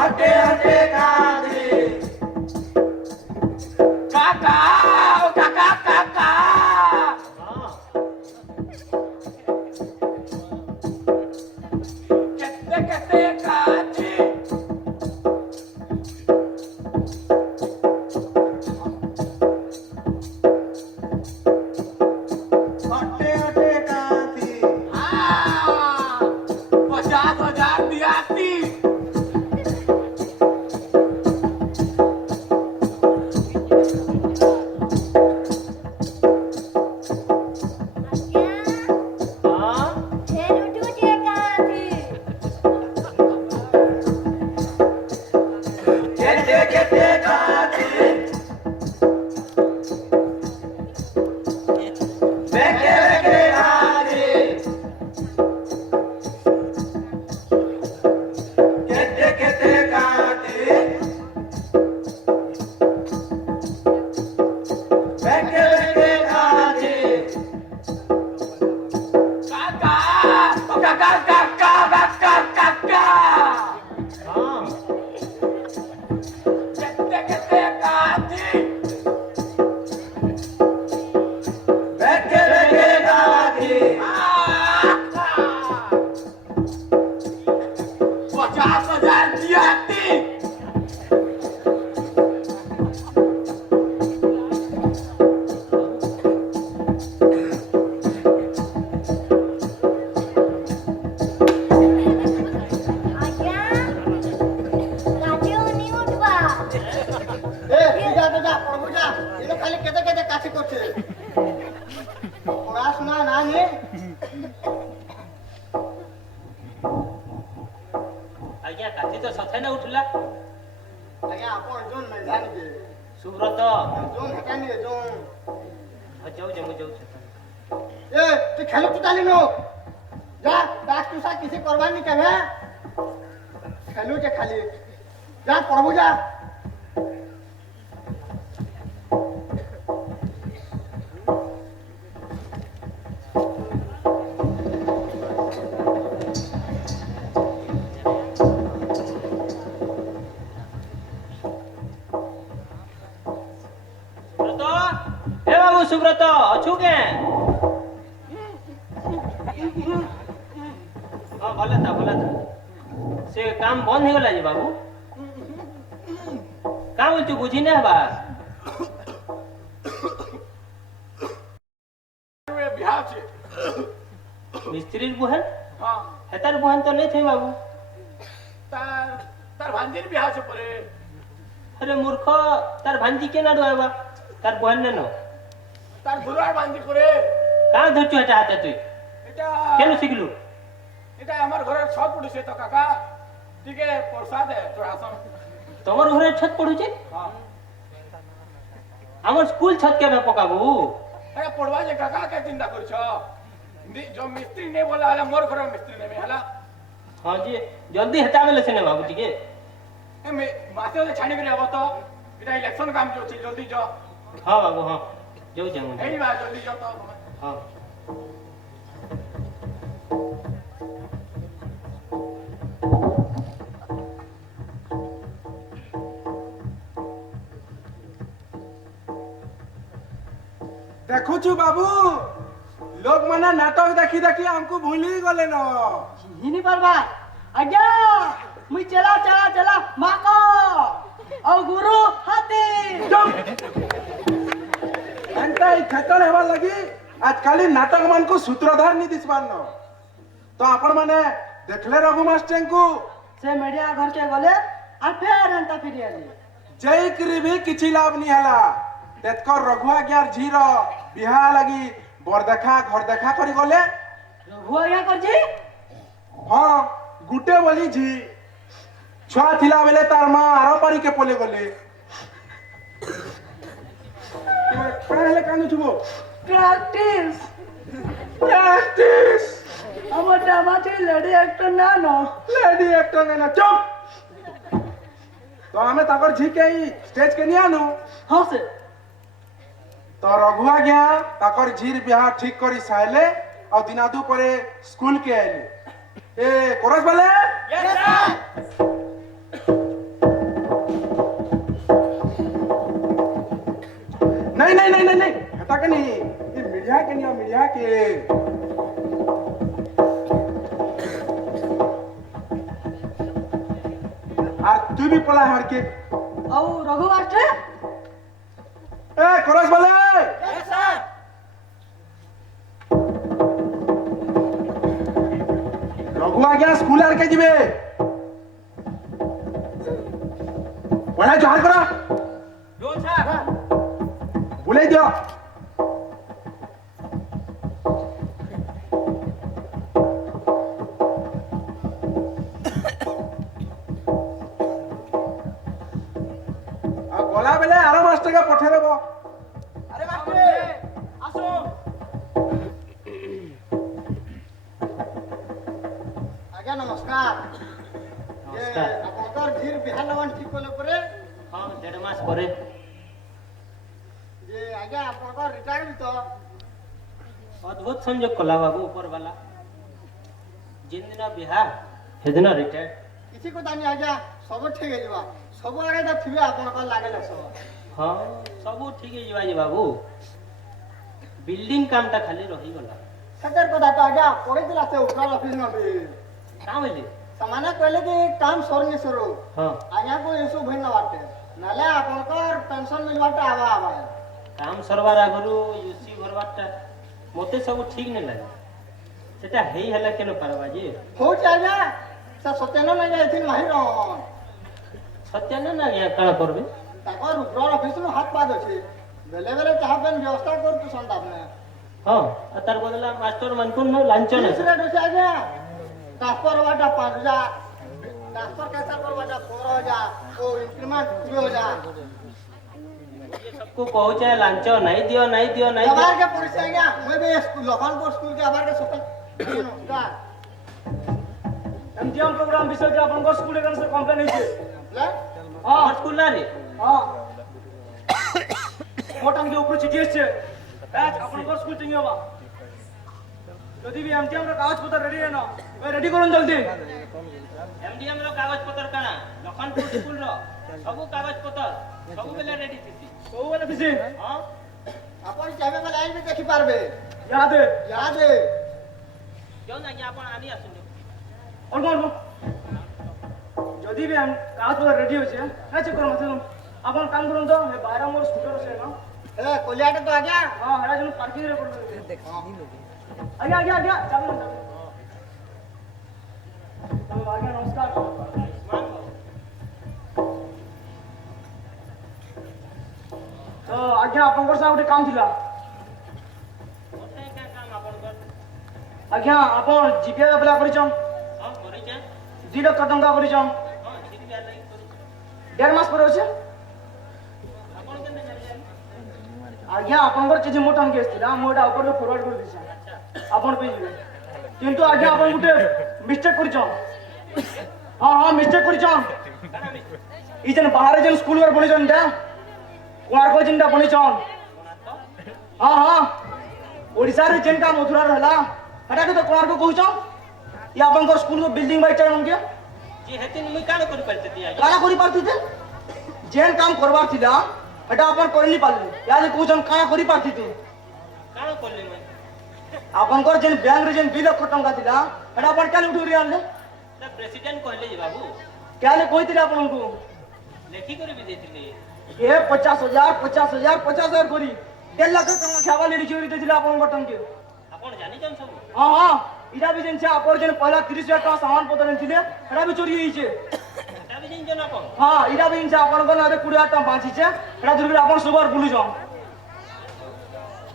আটে আটে কাঁদে কাকা ও কাকা কাকা ହଁ কেতে কেতে কাঁদে আটে আটে কাঁদে 50,000 দিয়াতি ହଁ ଫେର ଉଠୁଛେ କାଠି কেতে কেতে কাঁদে বেকে বেকে কাঁদে কেতে কেতে কাঁদে বেকে বেকে কাঁদে কাকা ও কাকা কাকা কাকা কাকা ହଁ কেতে কেতে কাঁদে বেকে বেকে কাঁদে 50,000 দিয়াতি ଆଜ୍ଞା କାଠି ଉନି ଉଠବା এ যা যা যা পড়বো যা এনে খালি কেটে কেটে কাছে করছে পড়াশোনা না নিয়ে ଆଜ୍ଞା କାଠି ତ ସତେ ନା ଉଠିଲା ଆଜ୍ଞା ଆପଣ ଜୋନ୍ ନାଇଁ ଜାଣିବେ ସୁବ୍ରତ ଜୋନ୍ ହେଟା ନିଏ ଜୋନ୍ ହଁ ଯାଉଛେ ମୁଁ ଯାଉଛେ ଏ তুই খেলুଛୁ তালি নো যা ডাক তুষা কিছু করবার নি কেবে খেলুছে খালি যা পড়বো যা ସୁବ୍ରତ ଏ ବାବୁ ସୁବ୍ରତ ଅଛୁ କେ ହଁ ଭଲ ଥା ସେ କାମ ବନ୍ଦ ହେଇଗଲା ଯେ ବାବୁ କାମ ତୁ ବୁଝି ନା ବା বিহা আছে मिस्त्री बुहन हाँ हेतार बुहन तो नहीं थे बाबू तार तार भांजीर बिहाव से परे अरे मूर्ख तार भांजी के ना डुआवा तार बुहन ने नो तार गुरुवार भांजी परे कहाँ धरचु हटा आते तुई এটা केनु सिखलु এটা আমার ঘরের ছট পড়িছে তো কাকা টিকে প্রসাদ তোর আসন तमर घरे छत पड़ुचे হ্যাঁ हमर स्कूल छत के पकाबू ए पड़वा जे काका के चिंता करछ जो मिस्त्री ने बोला हला मोर घर मिस्त्री ने हला हाँ जी जल्दी हटा में लेसे बाबू टिके ए मासे से छानी करे अब तो इटा इलेक्शन काम जो छी जल्दी जो हाँ बाबू हाँ जाऊ जाऊ एही बात जल्दी जो तो हाँ देखुछु बाबू लोग मना नाटक देखी देखी हमको भूल ही गले न हिनी परवा आज्ञा मुई चला चला चला माको और गुरु हाथी एंता ई खेतल हेवा लगी आज खाली नाटक मान को सूत्रधार नहीं दिसबार न तो आपण माने देखले रघु मास्टर को से मीडिया घर के गले और फिर अंता फिर आली जय करी भी किछि लाभ नहीं हला तेतकर रघु आज्ञार झीर बिहा लगी बर देखा घर देखा करी गले हुआ क्या कर जी हाँ गुटे बोली झी छुआ थिला बेले तार मां आरो पारी के पोले गले पहले कानु छुबो प्रैक्टिस प्रैक्टिस আমার দামাতে লেডি একটা না না लेडी एक्टर ने ना चुप तो हमें ताकर झी के ही स्टेज के नहीं आनु हाँ से तो रघुआ गया ताकर झीर बिहा ठीक करी साइले और दिनादू परे स्कूल के आइले ए कोरस वाले यस सर नहीं नहीं नहीं नहीं नहीं हटा के नहीं ये मीडिया के नहीं मीडिया के और तू भी पला हर के और रघु मास्टर ए कोरस वाले यस सर रघुआ गया स्कूल आर के जीवे पढ़ाई जोहार करा रोज सर बुले दियो आ गला बेले आरो मास्टर के पठे देबो अरे मास्टर आसो आज्ञा नमस्कार नमस्कार। आपनकर झीर बिहान लगन ठीक कोले परे हाँ 1.5 मास परे जे आज्ञा आपनकर रिटायर भी तो अद्भुत संयोग कला बाबू ऊपर वाला जिन दिन बिहा हेदिन रिटायर किसी को दानी आज्ञा सब ठीक है जीवा सब आगे तो थिबे आपनकर लागेला सब हाँ सब ठीक है जीवा जी बाबू बिल्डिंग काम ता खाली रही गला सकर को दाता आज्ञा पड़े दिला से ऊपर ऑफिस में भी का बोले सामान्य कहले कि काम सरनी सरो हाँ आज्ञा को इशू भइल न बाटे नाले आपनकर पेंशन मिलवाटा आवा आवा काम सरवार आगरू यूसी भरवाटा मते सब ठीक नहीं लगे सेटा हेई हला केनो परवा जी हो आज्ञा से सत्यन न जाइथिन माहिर सत्य ना या कणा करबे ताकर ऊपर ऑफिस में हाथ पाद अछि बेले बेले चाह पेन व्यवस्था कर तू संत आपने हाँ आ तार बदला मास्टर मनकुन न लांचन तीसरे डोसे आज्ञा ट्रांसफर वाटा 5000 ट्रांसफर कैसा कर वाटा 4000 ओ इंक्रीमेंट 3000 ये सबको पहुंचाए लांच नहीं दियो नहीं दियो नहीं दियो आबार के पुलिस आज्ञा मैं भी स्कूल लखनपुर स्कूल के आबार के सकल नमस्कार एमटीएम प्रोग्राम विषय के अपन को स्कूल के से कंप्लेन है ले हाँ स्कूल ना रे हाँ मोटम के ऊपर चिट्ठी है बैच अपन को स्कूल चाहिए बा यदि भी एमटीएम रो कागज पत्र रेडी है ना वे रेडी करन जल्दी एमडीएम रो कागज पत्र काना लखनपुर स्कूल रो सब कागज पत्र सब बेले रेडी थी को वाला किसी हां अपन चाहे वाला लाइन भी देखि पारबे याद है क्यों ना कि अपन आनी आसुन और कौन यदि भी हम कागज पत्र रेडी हो छे ना चेक करो मतलब अपन काम करन तो हे 12 मोर स्कूटर से ना ए कोलियाटे तो आज्ञा हां हरा जन पार्किंग रे कर ଆଜ୍ଞା ଆଜ୍ଞା ଆଜ୍ଞା ଚାଲୁ ଆଜ୍ଞା ନମସ୍କାର। ତ ଆଜ୍ଞା ଆପଣଙ୍କର ସାଙ୍ଗେ ଗୋଟେ କାମ ଥିଲା। ଆଜ୍ଞା ଆପଣ ଜିପିଏ ଆପ୍ଲାଏ କରିଛନ୍? ଦୁଇ ଲକ୍ଷ ଟଙ୍କା କରିଛନ୍? 1.5 ମାସ ପରେ ଅଛି। ଆଜ୍ଞା ଆପଣଙ୍କର କିଛି ମୋ ଟାଇମ୍ କେସ୍ ଥିଲା, ମୁଁ ଏଇଟା ଉପରେ ଫରୱାର୍ଡ କରିଦେଇଛି ଆପଣ ପାଇଯିବେ। କିନ୍ତୁ ଆଜ୍ଞା ଆପଣ ଗୋଟେ ମିଷ୍ଟେକ୍ କରିଛନ୍। ହଁ ହଁ ମିଷ୍ଟେକ୍ କରିଛନ୍। ଇ ଯେନ୍ ବାହାରେ ଯେନ୍ ସ୍କୁଲ ଘର ବନେଇଛନ୍ ଟା କୋଣାର୍କ ଯେନ୍ଟା ବନେଇଛନ୍, ହଁ ହଁ ଓଡ଼ିଶାରେ ଯେନ୍ଟା ମଥୁରାର ହେଲା ହେଟାକେ ତ କୋଣାର୍କ କହୁଛନ୍। ଇ ଆପଣଙ୍କର ସ୍କୁଲର ବିଲ୍ଡିଂ ବାଇ ଚାର୍ ମଙ୍କେ କାଣା କରିପାରୁଥିତେ? ଯେନ୍ କାମ କରବାର ଥିଲା এটা আপনার করেনি পারলে ইয়ালে কৌছন কাଣା করি পারতিতে আপনার যেন ব্যাংক রে যেন 2 লক্ষ টাকা দিলা এটা আপন কালে উঠুরি আনলে প্রেসিডেন্ট কহিলে যে বাবু কালে কইতিলে আপনাଙ୍କୁ লেখি করে বি দেইতিলে এ 50,000 করি 1.5 লাখ টাকা খাবালে লিখি করে দিলে আপনার টঙ্কে আপন জানিছেন সব। হ্যাঁ হ্যাঁ ইটা বি যেন আপনার যেন পয়লা 30,000 টাকা সামান পত্র দিলে এটা বি চুরি হইছে। এটা বি জানিছেন আপন? হ্যাঁ ইটা বি জানিছে আপনার নারে 20,000 টাকা বাঁচিছে এটা ধরে আপন সুবার বুলুছন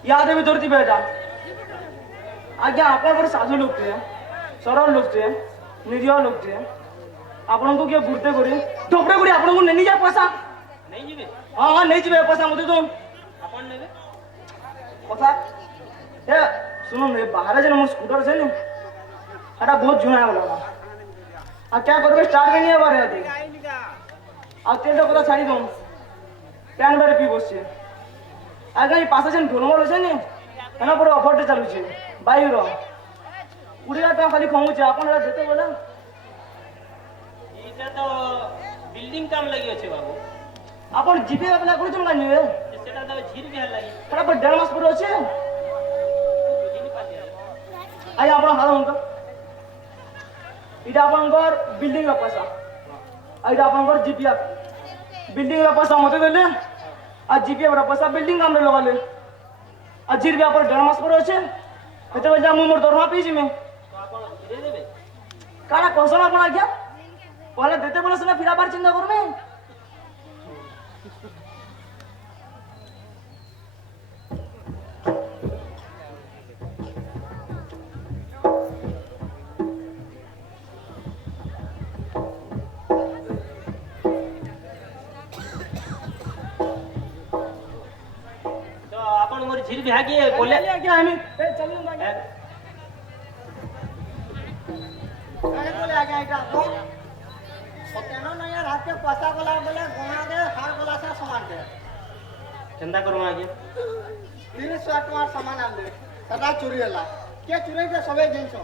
ইয়াদে বি ধরতি বেটা। আজ্ঞা আপনার বড় সাধু লোকতে সরল লোকতে নিরীহ লোকতে আপনার কিଏ বুড়তে করে ঢোপড়ে করে আপনার নেই যায় পয়সা নেই যাবে? হ্যাঁ হ্যাঁ নেই যাবে পয়সা মতো তো আপন নেবে কথা এ শুনুন এ বাহারে যেন মোর স্কুটার আছে নি এটা বহুত ঝুনা গেল আর क्या করবে স্টার্ট में नहीं बारे आते আর তেলটা কথা ছাড়ি দম প্যান বারে পি বসছে আগে এই পাশে যেন ঢোলমল আছে নি এনা পুরো অফারটা চালুছে বাইর 20,000 টাকা খালি কমুছে আপনারা যেতে বলেন। এটা তো বিল্ডিং কাম লাগি আছে বাবু। আপন জিপে अप्लाई করছেন না নিয়ে সেটা তো ঝির বিহার লাগি এটা পর 1.5 মাস পরে আছে বুঝিনি পালি আই আপনার হাল হন এটা আপনার বিল্ডিং এর পয়সা আর এটা আপনার জিপিএফ বিল্ডিং এর পয়সা মতে দিলে আর জিপিএফ এর পয়সা বিল্ডিং কামরে লগালে আর জির ব্যাপার 1.5 মাস পরে আছে এতে বলে আমি মোর দরমা পেয়েছি মে তো আপন ফিরে দেবে? কারা কৌশল আপনার আজ্ঞা পহলে দিতে বলেছে না ফিরাবার চিন্তা করবে। তো আপন মোর ঝির বিহার গিয়ে বলে আজ্ঞা আমি চলুন আজ্ঞা আরে বলে আগে এটা তো কেন না यार রাতে পয়সা গলা বলে গোনা দে হার গলা সে সমান দে চিন্তা করুন আগে 300 টাকার সামান আনলে সেটা চুরি হলা কে চুরি দে সবে জিনিস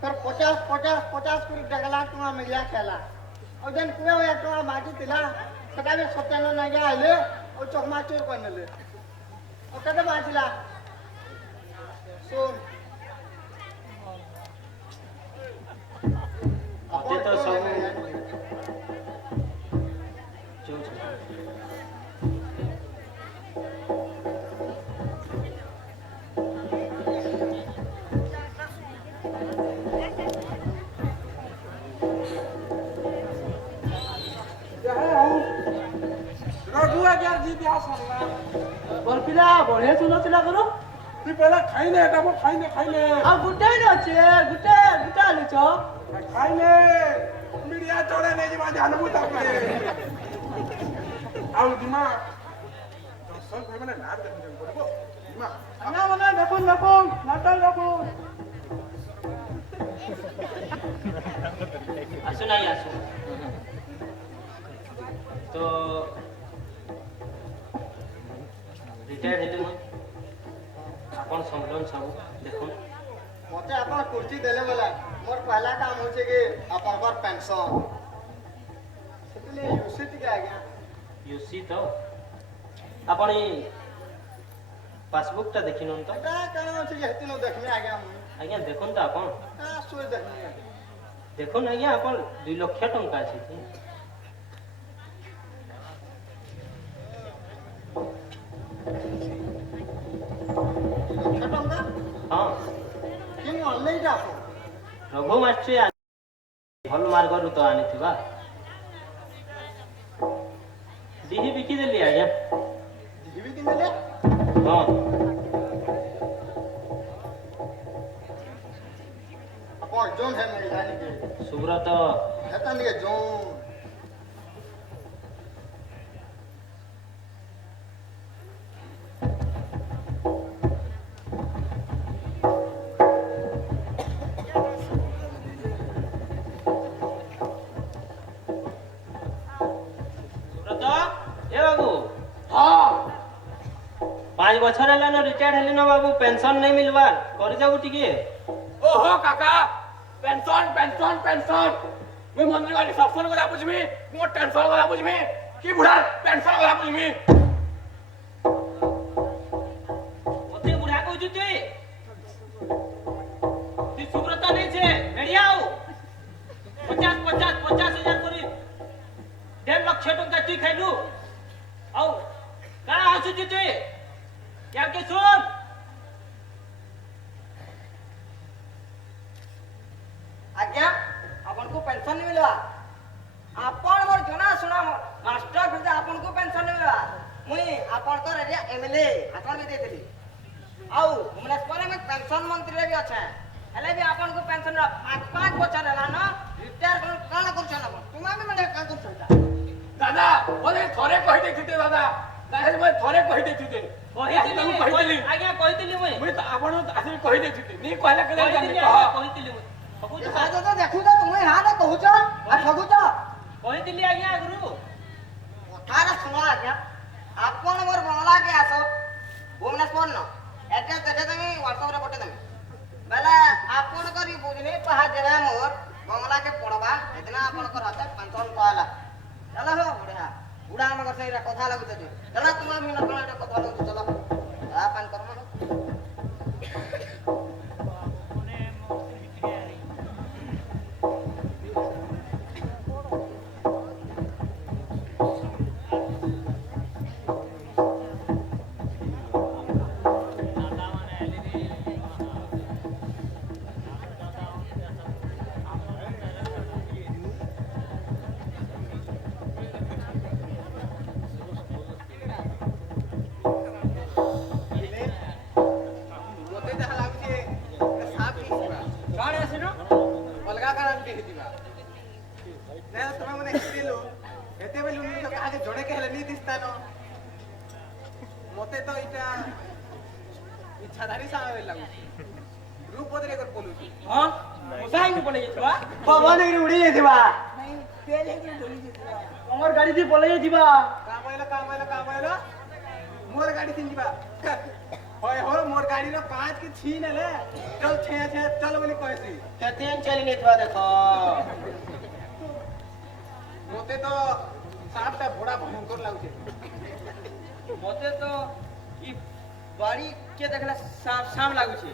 তোর 50 কোটি টাকা তোমার মিলিয়া খেলা ও যেন কুয়ে 1 টাকা বাকি ଥିଲା সেটা भी 97 না গিয়ে আইলে ও চকমা চোর করে নিলে ও কত বাঁচিলা শুন মতে তো সব চল চল रघु अगर जी ब्याह सरला বলছিলা বড়ে শুনছিলা করো তুই পেলা খাইলে এটা মো খাইলে আর গুটে আছে গুটে আলুছ খাইলে মিডিয়া চলে নেই যা জানবু তাপরে আউ দিমা দর্শক ভাই মানে নাট দেখুন করব দিমা আজ্ঞা মানে দেখুন নাটক দেখুন আসুন আই আসুন তো রিটায়ার হেলে মুই আপন সম্বলন সব দেখুন মতে আপন কুর্সি দেলে বলে মোর পহলা কাম হচ্ছে কি আপনার পেনশন সেতলে ইউসি টিকে আজ্ঞা ইউসি তো আপন এই পাসবুকটা দেখিনুন তো এটা কেন হচ্ছে যে হেতিনো দেখমি আজ্ঞা মুই আজ্ঞা দেখুন তো আপন সুই দেখমি দেখুন আজ্ঞা আপন 2 লক্ষ টঙ্কা আছে কি লক্ষ টাকা হ্যাঁ ରଘୁ ମାଷ୍ଟ୍ରୀ ଭଲ ମାର୍ଗରୁ ତ ଆଣିଥିବା ଦିହି ବିକିଦେଲି ଆଜ୍ଞା ହଁ ସୁବ୍ରତ ସୁବ୍ରତ ଏ ବାବୁ ହଁ 5 বছর হেলানো রিটায়ার্ড হেলি না বাবু পেনশন নাই মিলবার করে যাবো টিকে ओहो काका पेंशन पेंशन पेंशन मैं मंदिर वाली सत्संग को बुझमी मोर टेंशन को बुझमी की बुढ़ा पेंशन को बुझमी মতে বুড়া কইছু তুই তুই সুব্রত নেছে মেডিয়াও 50,000 করি 1.5 লক্ষ টাকা তুই খাইলু আও কারা হাসুছি তুই क्या के सुन आज्ञा अपन को पेंशन नहीं मिलवा अपन मोर जना सुना मास्टर फिर अपन को पेंशन नहीं मिलवा मुई अपन को एरिया एमएलए अपन भी देतली आउ हमने स्कूल में पेंशन मंत्री भी अच्छा हेले भी अपन को पेंशन 5 बछर हला ना रिटायर काला कर छला तुम भी मैंने का कर छला दादा ओने थोरे कहि देखिते दादा काहे मैं थोरे कहि देखिते कहितली आज्ञा कहितली मैं तो आपण आसी कहि देखिते नी कहला के कहितली कह कहितली आज तो देखु तो तुम हां ना कहू छ आ ठगु छ कहितली आज्ञा गुरु कथार सुनो आज्ञा अपन मोर बंगला के आसो भुवनेश्वर न एड्रेस देखे देमी व्हाट्सएप रे पठे देमी बेला अपन करी बुझनी पहा देबा मोर बंगला के पड़वा इतना अपन को रहते पेंशन पाला चलो हो बुढ़ा बुढ़ा हम घर से कथा लागु छ चलो तुम मिनट में कथा लागु चलो आ पान कर्म मते तो इटा इच्छाधारी सावे लागु रूप बदले कर बोलु हां मुसाई को पले जेतबा भगवान के उड़ी जेतबा हमर गाड़ी थी पले जेतबा कामैला मोर गाड़ी थिन जीवा होय हो मोर गाड़ी रो 5 के छीन ले चल 6 चल बोली कहसी केतेन चली नेतवा देखो मते तो साफटा बड़ा भयंकर लागु मते तो ई बाड़ी के देखला शाम लागु छे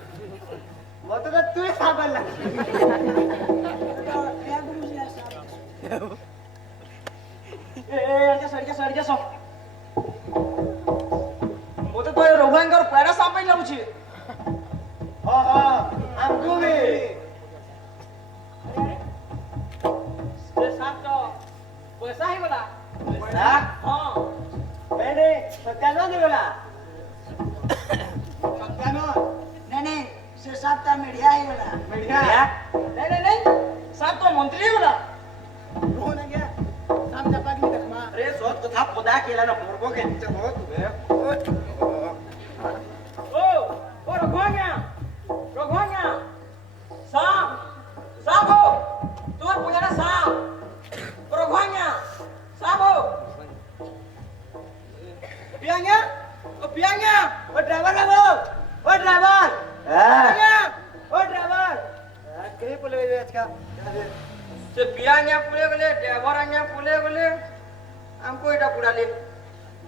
मते तो तू साफ लागु सर जा सब मोते तो रघुवांकर पैरा साफ पे लागु छे हां हमको भी से साफ तो पैसा ही बोला पैसा हां मैंने सत्यानो देला सत्यानो नहीं से सातटा मीडिया ही बना मीडिया नहीं साहब तो मंत्री होला रोन गया सामने पागली देखमा अरे सोच कथा पदा केला ना मोरबो के नीचे बहुत ओ रघुवांगा साहब हो तोर पुजारा साहब रघुवांगा साहब हो पियांगा ओ ड्राइवर लगो ओ ड्राइवर के बोले आज का से पियांगा पुले गले ड्राइवर आंगा पुले गले हमको एटा पुडाले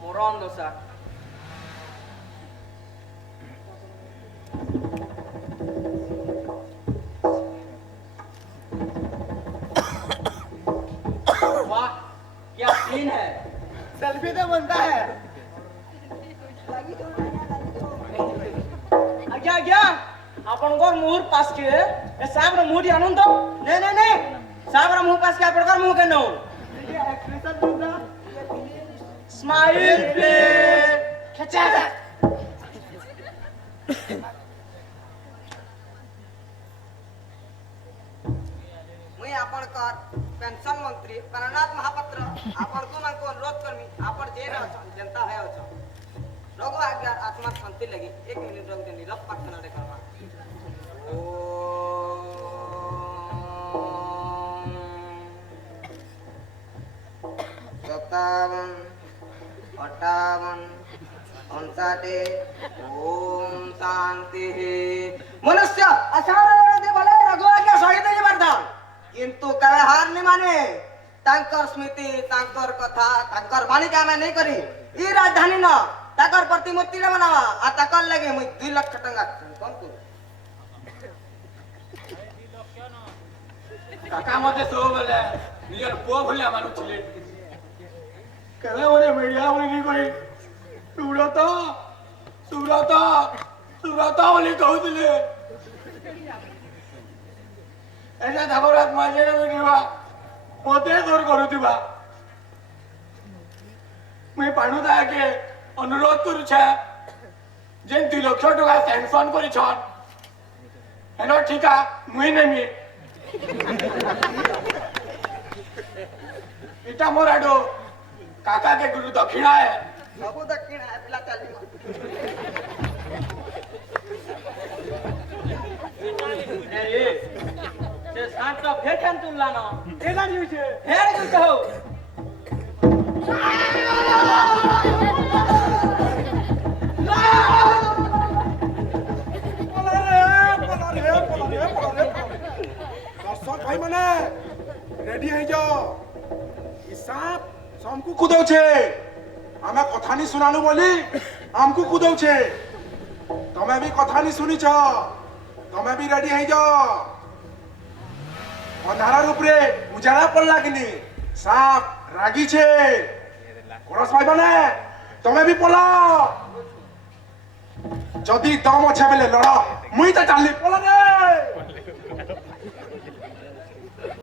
मोरन दोसा वाह क्या सीन है सेल्फी तो बनता है आज्ञा ଆପଣଙ୍କର ମୁହଁର ପାସ୍ କେ ଏ ସାହେବର ମୁହଁଟି ଆନନ୍ଦ नहीं नहीं नहीं साहब मुंह पास के आपन मुंह के नो ସ୍ମାଇଲ୍ ପ୍ଲିଜ୍ ଖେଚା मुई आपन कर पेंशन मंत्री प्राणनाथ महापात्र आपन को मन को अनुरोध करमी आपन जे न जनता है अछ रघु आज्ञा आत्मा शांति लगी 1 मिनट रघु दे नीरव प्रार्थना रे करवा सत्तावन 58 59 ओम शांति मनुष्य असार दे भले रघु आज्ञा सहित ही वरदान किंतु कहे हार नहीं माने तांकर स्मृति तांकर कथा तांकर वाणी का मैं नहीं करी ई राजधानी न ताकर प्रतिमूर्ति रे बनावा आ ताकर लगे मुई 2 लाख टंका कौन को काका मते सो बोले नियर पुआ भलिया मानु छिले कहले ओरे मीडिया बोली नहीं कोई सुब्रत बोली कहूतिले ऐसा धबरात माजे ने निवा मते दूर करूतिबा मैं पाणुदा के अनुरोध करू छे जेन 2 लाख टका सैंक्शन करी छन हेलो ठीका मुई नेमी इटा मोराडो काका के गुरु दक्षिणा है सब दक्षिण है पिला चली अरे से सांप का फेटन तुलला ना ଏ ଗାଡ଼ି ହୋଇଛେ हेड जो कहो दर्शक भाई माने रेडी है जाओ ई सांप हमको कुदौछे हमें कथा नहीं सुनानु बोली हमको कुदौछे तमे भी कथा नहीं सुनी छ तमे भी रेडी है जाओ अंधारा रूप रे उजाला पड़ला किनी सांप रागी छे कोरस भाई माने तमे भी पला जदी दम अच्छे बेले लड़ मुई तो चाली पला रे